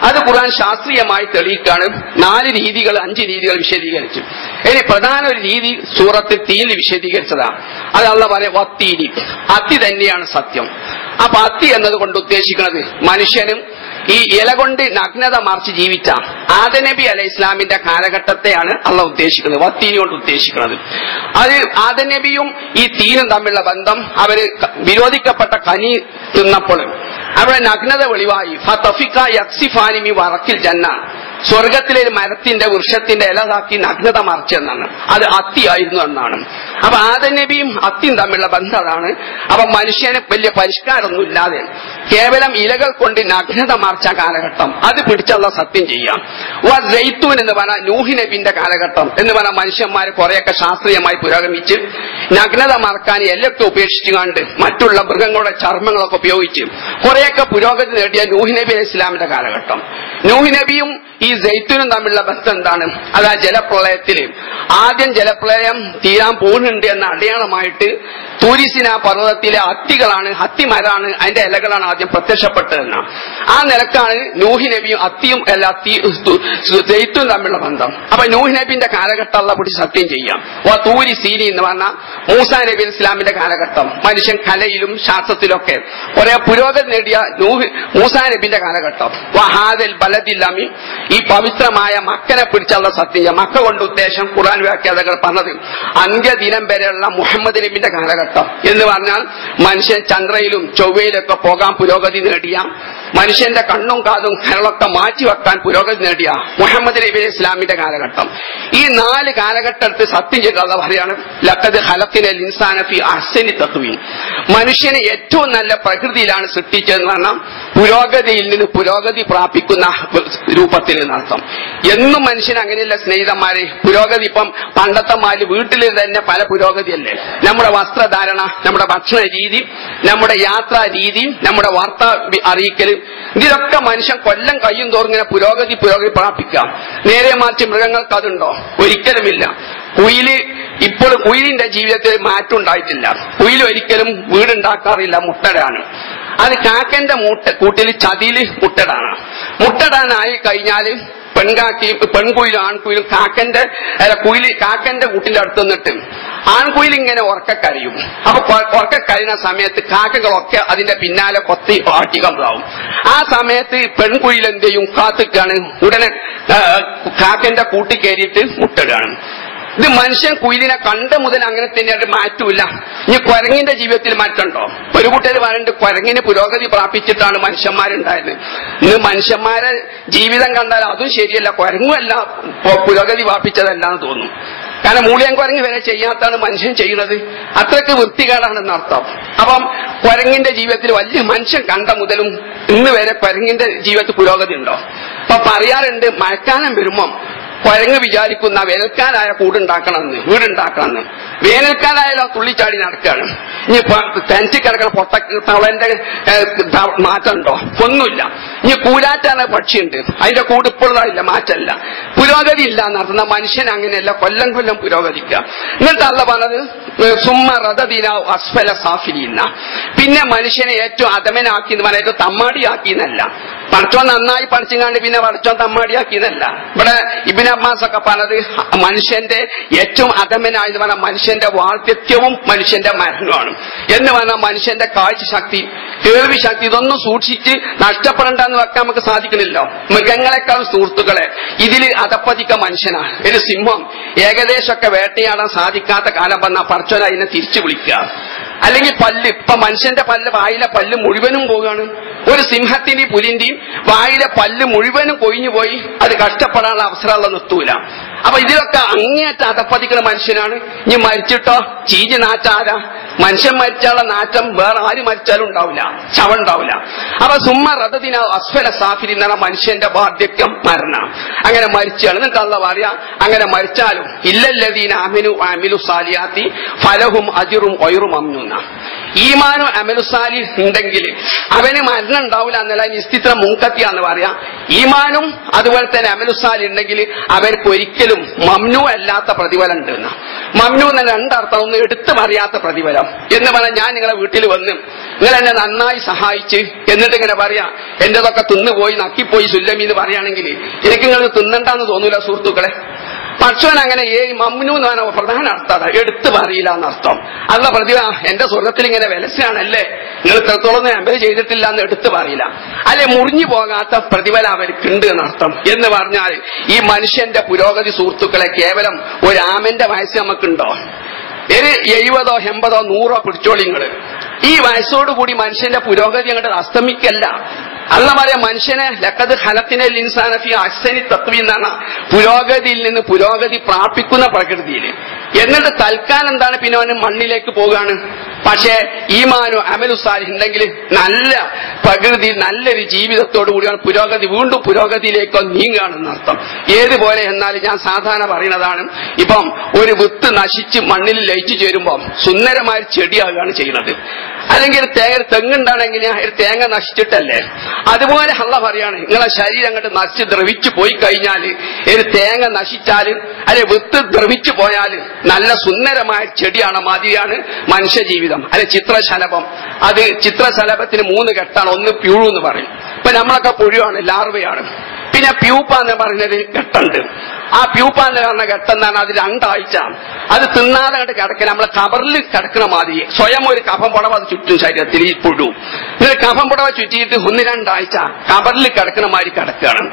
അത് ഖുർആൻ ശാസ്ത്രീയമായി തെളിയിക്കാണ്. 4 രീതികൾ 5 രീതികൾ വിശദീകരിച്ചു. ഇനി പ്രധാന ഒരു രീതി സൂറത്തിൽ തീയിൽ വിശദീകരിച്ചതാണ്. അത് അള്ളാഹ് പറയാം, വത്തീനി, അത്തി തന്നെയാണ് സത്യം. അപ്പൊ അത്തി എന്നതുകൊണ്ട് ഉദ്ദേശിക്കുന്നത് മനുഷ്യനും ഈ ഇല കൊണ്ട് നഗ്നത മറിച്ച് ജീവിച്ച ആദനബി അലൈഹി ഇസ്ലാമിന്റെ കാലഘട്ടത്തെയാണ് അള്ളാഹ് ഉദ്ദേശിക്കുന്നത്, വത്തീനി കൊണ്ട് ഉദ്ദേശിക്കുന്നത്. അത് ആദനബിയും ഈ തീനും തമ്മിലുള്ള ബന്ധം, അവര് വിരോധിക്കപ്പെട്ട കനി തിന്നപ്പോൾ അവിടെ നഗ്നത വെളിവായി. വറക്കിൽ ജന്ന, സ്വർഗത്തിലെ ഒരു മരത്തിന്റെ വൃക്ഷത്തിന്റെ ഇലതാക്കി നഗ്നത മറിച്ചെന്നാണ്. അത് അത്തിയായിരുന്നു എന്നാണ്. അപ്പൊ ആദനബിയും അത്തിയും തമ്മിലുള്ള ബന്ധം അതാണ്. അപ്പൊ മനുഷ്യന് വലിയ പരിഷ്കാരമൊന്നും ഇല്ലാതെ കേവലം ഇലകൾ കൊണ്ട് നഗ്നത മറിച്ച കാലഘട്ടം അത് പിടിച്ചുള്ള സത്യം ചെയ്യാം. ജയ്ത്തൂൻ എന്ന് പറഞ്ഞാൽ നൂഹി നബിന്റെ കാലഘട്ടം എന്ന് പറഞ്ഞാൽ മനുഷ്യന്മാർ കുറെയൊക്കെ ശാസ്ത്രീയമായി പുരോഗമിച്ച് നഗ്നത മറക്കാൻ എല്ലൊക്കെ ഉപേക്ഷിച്ചുകൊണ്ട് മറ്റുള്ള മൃഗങ്ങളുടെ ചർമ്മങ്ങളൊക്കെ ഉപയോഗിച്ച് കുറെയൊക്കെ പുരോഗതി നേടിയ നൂഹി നബി അലൈഹി ഇസ്ലാമിന്റെ കാലഘട്ടം. നൂഹി നബിയും ഈ ജൈത്തൂനും തമ്മിലുള്ള ബന്ധം എന്താണ്? അത് ആ ജലപ്രളയത്തില് ആദ്യം ജലപ്രളയം തീരാൻ പോകുന്നുണ്ട് എന്ന അടയാളമായിട്ട് തൂരിസിന പർവ്വതത്തിലെ അത്തികളാണ്, അത്തിമരാണ്, അതിന്റെ ഇലകളാണ് ആദ്യം പ്രത്യക്ഷപ്പെട്ടതെന്ന ആ നിലക്കാണ് നൂഹി നബിയും അത്തിയും ജൈത്തും തമ്മിലുള്ള ബന്ധം. അപ്പൊ നൂഹി നബിന്റെ കാലഘട്ടം അല്ലാഹു പിടിച്ച് സത്യം ചെയ്യാം. തൂരി സീനി എന്ന് പറഞ്ഞാൽ മൂസാ നബി ഇസ്ലാമിന്റെ കാലഘട്ടം. മനുഷ്യൻ കലയിലും ശാസ്ത്രത്തിലൊക്കെ കുറെ പുരോഗതി നേടിയ മൂസാ നബിന്റെ കാലഘട്ടം. വഹാദൽ ബലദില്ലാമി, ഈ പവിത്രമായ മക്കനെ പിടിച്ചുള്ള സത്യം. മക്ക കൊണ്ട് ഉദ്ദേശം ഖുർആൻ വ്യാഖ്യാതാക്കൾ പറഞ്ഞത് അന്ത്യദിനം വരെയുള്ള മുഹമ്മദ് നബിന്റെ കാലഘട്ടം എന്ന് പറഞ്ഞാൽ മനുഷ്യൻ ചന്ദ്രയിലും ചൊവ്വയിലൊക്കെ പോകാൻ പുരോഗതി നേടിയ, മനുഷ്യന്റെ കണ്ണും കാതും കരളൊക്കെ മാറ്റിവെക്കാൻ പുരോഗതി നേടിയ മുഹമ്മദ് നബി ഇസ്ലാമിന്റെ കാലഘട്ടം. ഈ 4 കാലഘട്ടത്തിൽ സത്യം ചെയ്തുള്ള പറയാണ് ലഖദ് ഖലഖനൽ ഇൻസാന ഫീ അഹ്സനി തഖ്വീം. മനുഷ്യനെ ഏറ്റവും നല്ല പ്രകൃതിയിലാണ് സൃഷ്ടിച്ചതെന്ന് പറഞ്ഞാൽ പുരോഗതിയിൽ നിന്ന് പുരോഗതി പ്രാപിക്കുന്ന രൂപത്തിൽ എന്നർത്ഥം. എന്നും മനുഷ്യൻ അങ്ങനെയല്ല സ്നേഹിതന്മാരെ. പുരോഗതി ഇപ്പം പണ്ടത്തെ മാതിരി വീട്ടിൽ തന്നെ പല പുരോഗതിയല്ലേ. നമ്മുടെ വസ്ത്രധാരണ, നമ്മുടെ ഭക്ഷണ രീതി, നമ്മുടെ യാത്രാ രീതി, നമ്മുടെ വാർത്താ അറിയിക്കൽ, ഇതിലൊക്കെ മനുഷ്യൻ കൊല്ലം കഴിയും തോറും ഇങ്ങനെ പുരോഗതി പ്രാപിക്കാം. നേരെ മറിച്ച് മൃഗങ്ങൾക്ക് അതുണ്ടോ? ഒരിക്കലുമില്ല. ഇപ്പോൾ കുയിലിന്റെ ജീവിതത്തിൽ മാറ്റം ഉണ്ടായിട്ടില്ല. കുയിൽ ഒരിക്കലും വീടുണ്ടാക്കാറില്ല, മുട്ടടാണ്. അത് കാക്കന്റെ കൂട്ടിൽ ചതിയില് മുട്ടടാണ്. മുട്ടടാനായി കഴിഞ്ഞാൽ പെൺകുയിലും ആൺകുയിലും കാക്കന്റെ കൂട്ടിന്റെ അടുത്ത് നിന്നിട്ട് ആൺകുയിൽ ഇങ്ങനെ ഉറക്കക്കരയും. അപ്പൊ ഉറക്കക്കരയുന്ന സമയത്ത് കാക്കകളൊക്കെ അതിന്റെ പിന്നാലെ കൊത്തി ആട്ടികളാവും. ആ സമയത്ത് പെൺകുയിൽ എന്ത് ചെയ്യും? കാത്തിക്കാണ്. ഉടനെ കാക്കന്റെ കൂട്ടി കയറിയിട്ട് മുട്ടിടുകയാണ്. ഇത് മനുഷ്യൻ കുയിലിനെ കണ്ട മുതൽ അങ്ങനെ തന്നെയായിട്ട് മാറ്റൂല. ഇനി കുരങ്ങിന്റെ ജീവിതത്തിൽ മാറ്റമുണ്ടോ? ഒരു കൂട്ടർ പറയുന്നുണ്ട് കുരങ്ങിന് പുരോഗതി പ്രാപിച്ചിട്ടാണ് മനുഷ്യന്മാരുണ്ടായത്. ഇന്ന് മനുഷ്യന്മാരെ ജീവിതം കണ്ടാൽ അതും ശരിയല്ല, കുരങ്ങുമല്ല പുരോഗതി പ്രാപിച്ചതല്ല എന്ന് തോന്നും. കാരണം മൂളിയം കുരങ്ങ് വരെ ചെയ്യാത്താണ് മനുഷ്യൻ ചെയ്യുന്നത്. അത്രയ്ക്ക് വൃത്തികേടാണെന്ന് അർത്ഥം. അപ്പം കുരങ്ങിന്റെ ജീവിതത്തിൽ വലിയ മനുഷ്യൻ കണ്ട മുതലും ഇന്ന് വരെ കുരങ്ങിന്റെ ജീവിതത്തിൽ പുരോഗതി ഉണ്ടോ? അപ്പൊ പറയാറുണ്ട് മഴക്കാലം വരുമ്പം കുരങ്ങ് വിചാരിക്കുന്ന വേനൽക്കാലായ കൂടുണ്ടാക്കണമെന്ന്, വീടുണ്ടാക്കണമെന്ന്. വേനൽക്കാലായാലും തുള്ളിച്ചാടി നടക്കുകയാണ്. ഇനി തെഞ്ചി കിടക്കുന്ന തവളന്റെ മാറ്റം ഉണ്ടോ? ഒന്നുമില്ല. ഇനി കൂലാറ്റാണ് പക്ഷിയുണ്ട്, അതിന്റെ കൂട് ഇപ്പോഴായില്ല, മാറ്റമല്ല. പുരോഗതി ഇല്ല എന്നർത്ഥം. മനുഷ്യൻ അങ്ങനെയല്ല, കൊല്ലം കൊല്ലം പുരോഗതിക്കുക. എന്നിട്ട് അല്ല പറഞ്ഞത് സുമ്മ റദദിന അസ്ഫല സാഫിലിന. പിന്നെ മനുഷ്യനെ ഏറ്റവും അധമനാക്കി എന്ന് പറഞ്ഞാൽ ഏറ്റവും തമ്മാടിയാക്കിയെന്നല്ല. പഠിച്ചോൻ നന്നായി പഠിച്ചങ്ങാണ്ട് പിന്നെ പഠിച്ചോൻ തമ്മാടിയാക്കിയതല്ല. ഇവിടെ ഇബ്നു അബ്ബാസ് ഒക്കെ പറഞ്ഞത് മനുഷ്യന്റെ ഏറ്റവും അധമനായെന്ന് പറഞ്ഞാൽ മനുഷ്യന്റെ വാർദ്ധക്യവും മനുഷ്യന്റെ മരണമാണ് എന്ന് പറഞ്ഞാൽ മനുഷ്യന്റെ കാഴ്ചശക്തി, കേൾവി ശക്തി, ഇതൊന്നും സൂക്ഷിച്ച് നഷ്ടപ്പെടണ്ടെന്ന് വെക്കാൻ നമുക്ക് സാധിക്കണില്ലോ. മൃഗങ്ങളെക്കാൾ സുഹൃത്തുക്കളെ ഇതിൽ അധപ്പതിക്ക മനുഷ്യനാണ്. ഒരു സിംഹം ഏകദേശമൊക്കെ വേട്ടയാടാൻ സാധിക്കാത്ത കാലം വന്നാൽ പറച്ചോൻ അതിനെ തിരിച്ചു വിളിക്കുക. അല്ലെങ്കിൽ പല്ല്, ഇപ്പൊ മനുഷ്യന്റെ വായിലെ പല്ല് മുഴുവനും പോവുകയാണ്. ഒരു സിംഹത്തിന്റെയും പുലിന്റെയും വായിലെ പല്ല് മുഴുവനും കൊഴിഞ്ഞു പോയി. അത് കഷ്ടപ്പെടാനുള്ള അവസരമുള്ള നിർത്തൂല. അപ്പൊ ഇതിലൊക്കെ അങ്ങേയറ്റം അധപ്പതിക്കുന്ന മനുഷ്യനാണ്. ഇനി മരിച്ചിട്ടോ ചീഞ്ഞ് നാറ്റാരാ? മനുഷ്യൻ മരിച്ചാലുള്ള നാറ്റം വേറെ ആര് മരിച്ചാലും ഉണ്ടാവില്ല, ശവം ഉണ്ടാവില്ല. അപ്പൊ സുമ്മ റദദിന അസ്ഫല സാഫിലിൻ എന്ന മനുഷ്യന്റെ വാർദ്ധക്യം മരണം. അങ്ങനെ മരിച്ചാണ്. എന്നിട്ട് അല്ലാഹു പറയാ അങ്ങനെ മരിച്ചാലും ഇല്ലല്ലദീന ആമനു വഅമിലു സാലിഹാത്തി ഫലഹും അജ്റും ഗൈറു മംനൂന. ഈമാനും അമലുസാലിഹ് ഉണ്ടെങ്കിൽ അവന് മരണം ഉണ്ടാവില്ല എന്നല്ല, നിസ്തിത്ര മുൻകത്തിയാന്ന് പറയാം. ഈമാനും അതുപോലെ തന്നെ അമലുസാലിഹ് ഉണ്ടെങ്കിൽ അവർക്ക് ഒരിക്കലും മംനു അല്ലാത്ത പ്രതിഫലം ഉണ്ട് എന്ന. മംനു എന്ന രണ്ടർത്ഥം. ഒന്ന് എടുത്തു പറയാത്ത പ്രതിഫലം എന്ന് പറഞ്ഞാൽ ഞാൻ നിങ്ങളെ വീട്ടിൽ വന്ന് നിങ്ങൾ എന്നെ നന്നായി സഹായിച്ച് എന്നിട്ട് ഇങ്ങനെ പറയാ എന്റേതൊക്കെ തിന്നുപോയി നക്കിപ്പോയി സുല്ലമി എന്ന് പറയുകയാണെങ്കിൽ എനിക്ക് നിങ്ങൾ തിന്നണ്ടെന്ന് തോന്നൂല സുഹൃത്തുക്കളെ. പക്ഷവൻ അങ്ങനെ മംനു എന്ന് പറഞ്ഞ പ്രധാന അർത്ഥം എടുത്തു പറയില്ല എന്നർത്ഥം. അല്ല പ്രതിഭ എന്റെ സ്വർഗത്തിൽ ഇങ്ങനെ വിലസാണല്ലേ, നിങ്ങൾ ഇത്രത്തോളം അമ്പത് ചെയ്തിട്ടില്ല എന്ന് എടുത്തു പറയില്ല. അല്ലെ മുറിഞ്ഞു പോകാത്ത പ്രതിഫലം അവർക്കുണ്ട് എന്നർത്ഥം. എന്ന് പറഞ്ഞാൽ ഈ മനുഷ്യന്റെ പുരോഗതി സുഹൃത്തുക്കളെ കേവലം ഒരു ആമന്റെ വയസ്സ് നമുക്കുണ്ടോ? ഒരു 70, 80, 100 പിടിച്ചോളിങ്ങള്. ഈ വയസ്സോടുകൂടി മനുഷ്യന്റെ പുരോഗതി അങ്ങോട്ട് അസ്തമിക്കല്ല. അല്ലാഹു പറയാ മനുഷ്യനെ ലഖദ് ഖലഖനൽ ഇൻസാന ഫീ അഹ്സനി തഖ്വീം എന്നാണ് പുരോഗതിയിൽ നിന്ന് പുരോഗതി പ്രാപിക്കുന്ന പ്രകൃതിയിൽ. എന്നിട്ട് തൽക്കാലം എന്താണ് പിന്നെ അവന് മണ്ണിലേക്ക് പോവുകയാണ്. പക്ഷേ ഈമാനോ അമലു സാലിഹ് ഉണ്ടെങ്കിൽ നല്ല പ്രകൃതി നല്ലൊരു ജീവിതത്തോടു കൂടിയാണ് പുരോഗതി വീണ്ടും പുരോഗതിയിലേക്ക് നീങ്ങുകയാണെന്ന് അർത്ഥം. ഏതുപോലെ എന്നാൽ ഞാൻ സാധാരണ പറയുന്നതാണ്, ഇപ്പം ഒരു വിത്ത് നശിച്ച് മണ്ണിൽ ലയിച്ചു ചേരുമ്പോൾ സുന്ദരമായ ചെടിയാകുകയാണ് ചെയ്യുന്നത്. അല്ലെങ്കിൽ ഒരു തെങ്ങുണ്ടാണെങ്കിൽ ഒരു തേങ്ങ നശിച്ചിട്ടല്ലേ? അതുപോലെ അല്ലാഹു പറയാണ്, നിങ്ങളെ ശരീരം അങ്ങോട്ട് നശിച്ച് ദ്രവിച്ചു പോയി കഴിഞ്ഞാൽ, ഒരു തേങ്ങ നശിച്ചാൽ അല്ലെ വിത്ത് ദ്രവിച്ചു പോയാൽ നല്ല സുന്ദരമായ ചെടിയാണ് മാതിരിയാണ് മനുഷ്യ ജീവിതം. അല്ലെ ചിത്രശലഭം, അത് ചിത്രശലഭത്തിന് 3 ഘട്ടമാണ്. ഒന്ന് പ്യൂഴ് എന്ന് പറയും. ഇപ്പൊ നമ്മളൊക്കെ പുഴുവാണ്, ലാർവയാണ്. പിന്നെ പ്യൂപ്പ എന്ന് പറഞ്ഞൊരു ഘട്ടമുണ്ട്. ആ പ്യൂപ്പ എന്ന് പറഞ്ഞ ഘട്ടം എന്നാണ് അത് 2 ആഴ്ച. അത് തിന്നാതെ കണ്ട് കിടക്കുക, നമ്മളെ കബറിൽ കിടക്കണ മാതിരി സ്വയം ഒരു കഫം പുടവ അത് ചുറ്റും ശരീരത്തിൽ ഈ പുഴു. ഇതിൽ കഫം പുടവ ചുറ്റിയിട്ട് 1-2 ആഴ്ച കബറിൽ കിടക്കണ മാതിരി കിടക്കുകയാണ്.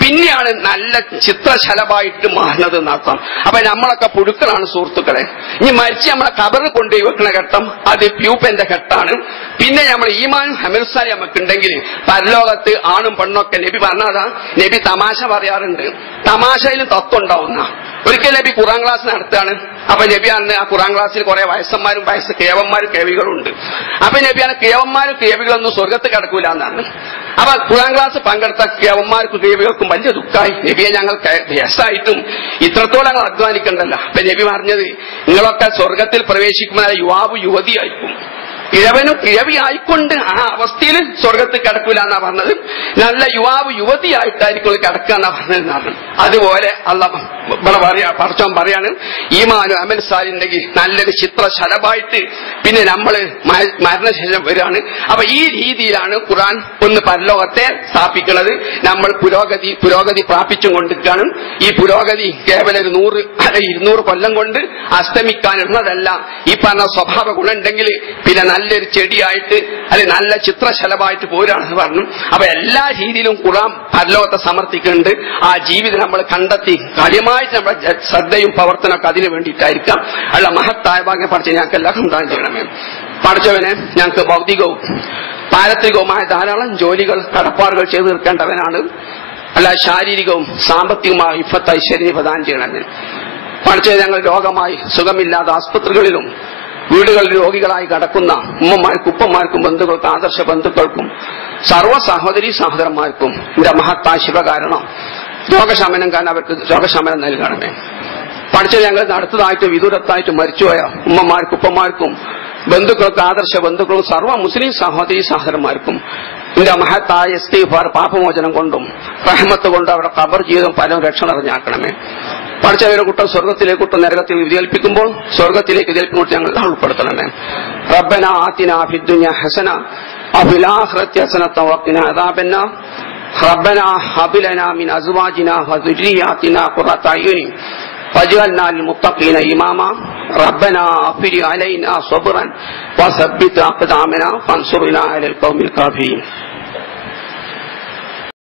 പിന്നെയാണ് നല്ല ചിത്രശലഭമായിട്ട് മാറുന്നത് എന്നർത്ഥം. അപ്പൊ നമ്മളൊക്കെ പുഴുക്കളാണ് സുഹൃത്തുക്കളെ. ഇനി മരിച്ച് നമ്മളെ കബറിൽ കൊണ്ടുപോയി വെക്കുന്ന ഘട്ടം അത് പ്യൂപ്പന്റെ ഘട്ടമാണ്. പിന്നെ നമ്മൾ ഈമാനും ഹമൽസാലും നമുക്കുണ്ടെങ്കിൽ പരലോകത്ത് ആണും പെണ്ണൊക്കെ നബി പറഞ്ഞതാ. നബി തമാശ പറയാറുണ്ട്, തമാശയിലും തത്വം ഉണ്ടാവുന്ന. ഒരിക്കൽ നബി ഖുർആൻ ക്ലാസ് നടത്തുകയാണ്. അപ്പൊ നബി അന്ന് ആ ഖുർആൻ ക്ലാസ്സിൽ കുറെ വയസ്സന്മാരും കേവന്മാരും കേവികളുണ്ട്. അപ്പൊ നബി ആണ് കേവന്മാരും കേവികളൊന്നും സ്വർഗത്ത് കിടക്കൂല എന്നാണ്. അപ്പൊ ഖുർആൻ ക്ലാസ് പങ്കെടുത്ത കേവന്മാർക്കും കേവികൾക്കും വലിയ ദുഃഖമായി. നബിയെ ഞങ്ങൾ വ്യസ്തായിട്ടും ഇത്രത്തോളം ഞങ്ങൾ അധ്വാനിക്കണ്ടല്ലോ. അപ്പൊ നബി പറഞ്ഞത്, നിങ്ങളൊക്കെ സ്വർഗത്തിൽ പ്രവേശിക്കുമ്പോൾ യുവാവ് യുവതിയായിരിക്കും, ഇഴവനും ഇഴവിയായിക്കൊണ്ട് ആ അവസ്ഥയിൽ സ്വർഗത്തിൽ കിടക്കൂല എന്നാ പറഞ്ഞത്. നല്ല യുവാവ് യുവതിയായിട്ടായിരിക്കും കിടക്കുക എന്നാ പറഞ്ഞതെന്നാണ്. അതുപോലെ അല്ലാഹു പറച്ചോൻ പറയാണ്, ഈമാനും അമൽ സാലിണ്ടെങ്കിൽ നല്ലൊരു ചിത്രശലഭമായിട്ട് പിന്നെ നമ്മൾ മരണശേഷം വരികയാണ്. അപ്പൊ ഈ രീതിയിലാണ് ഖുർആൻ ഒന്ന് പരലോകത്തെ സ്ഥാപിക്കുന്നത്. നമ്മൾ പുരോഗതി പ്രാപിച്ചും കൊണ്ടിരിക്കുകയാണ്. ഈ പുരോഗതി കേവലം 100 അല്ലെങ്കിൽ 200 കൊല്ലം കൊണ്ട് അസ്തമിക്കാനുള്ളതല്ല. ഈ പറഞ്ഞ സ്വഭാവ ഗുണമുണ്ടെങ്കിൽ പിന്നെ നല്ലൊരു ചെടിയായിട്ട് അല്ലെങ്കിൽ നല്ല ചിത്രശലഭമായിട്ട് പോരാണെന്ന് പറഞ്ഞു. അപ്പൊ എല്ലാ രീതിയിലും ഖുർആൻ പരലോകത്തെ സമർത്ഥിക്കുന്നുണ്ട്. ആ ജീവിതം നമ്മൾ കണ്ടെത്തി കാര്യമായിട്ട് നമ്മുടെ ശ്രദ്ധയും പ്രവർത്തനമൊക്കെ അതിനു വേണ്ടിയിട്ടായിരിക്കാം. അല്ല മഹത്തായ ഭാഗ്യം പഠിച്ച ഞങ്ങൾക്ക് എല്ലാം ഉണ്ടാകും ചെയ്യണമേ. പഠിച്ചവനെ ഞങ്ങൾക്ക് ഭൗതികവും പാരത്രികവുമായ ധാരാളം ജോലികൾ കടപ്പാടുകൾ ചെയ്തു തീർക്കേണ്ടവനാണ്. അല്ല ശാരീരികവും സാമ്പത്തികവുമായ ഇഫത്ത് ഐശ്വര്യം പ്രദാനം ചെയ്യണമേ. പഠിച്ചത് ഞങ്ങൾ രോഗമായി സുഖമില്ലാത്ത ആസ്പത്രികളിലും വീടുകളിൽ രോഗികളായി കിടക്കുന്ന ഉമ്മമാർക്കും ഉപ്പമാർക്കും ബന്ധുക്കൾക്കും ആദർശ ബന്ധുക്കൾക്കും സർവ്വ സഹോദരീ സഹോദരന്മാർക്കും എന്റെ മഹത്തായ ശിവകാരണം രോഗശമനം കാരണം അവർക്ക് രോഗശമനം നൽകണമേ. പഠിച്ച ഞങ്ങൾ അടുത്തതായിട്ട് വിദൂരത്തായിട്ട് മരിച്ചുപോയ ഉമ്മമാർക്കും ഉപ്പമാർക്കും ബന്ധുക്കൾക്കും ആദർശ ബന്ധുക്കൾക്കും സർവ്വ മുസ്ലിം സഹോദരീ സഹോദരന്മാർക്കും എന്റെ മഹത്തായ ഇസ്തിഗ്ഫാർ പാപമോചനം കൊണ്ടും റഹ്മത്ത് കൊണ്ടും അവരുടെ ഖബർ ജീവിതം പരമ രക്ഷ നിറഞ്ഞാക്കണമേ. പഠിച്ചവരെ കുട്ടം സ്വർഗത്തിലേക്കുട്ടം നരകത്തിൽ വിധിയേൽപ്പിക്കുമ്പോൾ സ്വർഗത്തിലേക്ക് വിധിയേൽപ്പിക്കുമ്പോൾ ഞങ്ങൾ ഉൾപ്പെടുത്തണമേ. റബ്ബനാ ആതിനാ ഫിദ്ദുനിയ ഹസന വഫിൽ ആഖിറതി ഹസനത വഖിനാ അദാബന്നാർ. റബ്ബനാ ഹബ് ലനാ മിൻ അസ്വാജിനാ വദുരിയാതിനാ ഖുറത അയ്യുൻ വജ്അൽനാ ലിൽമുത്തഖീന ഇമാമാ. റബ്ബനാ അഫ്രിഗ് അലൈനാ സബ്റൻ വസബ്ബിത് അഖ്ദാമനാ ഫൻസുർനാ അലൽ ഖൗമിൽ കാഫിരീൻ.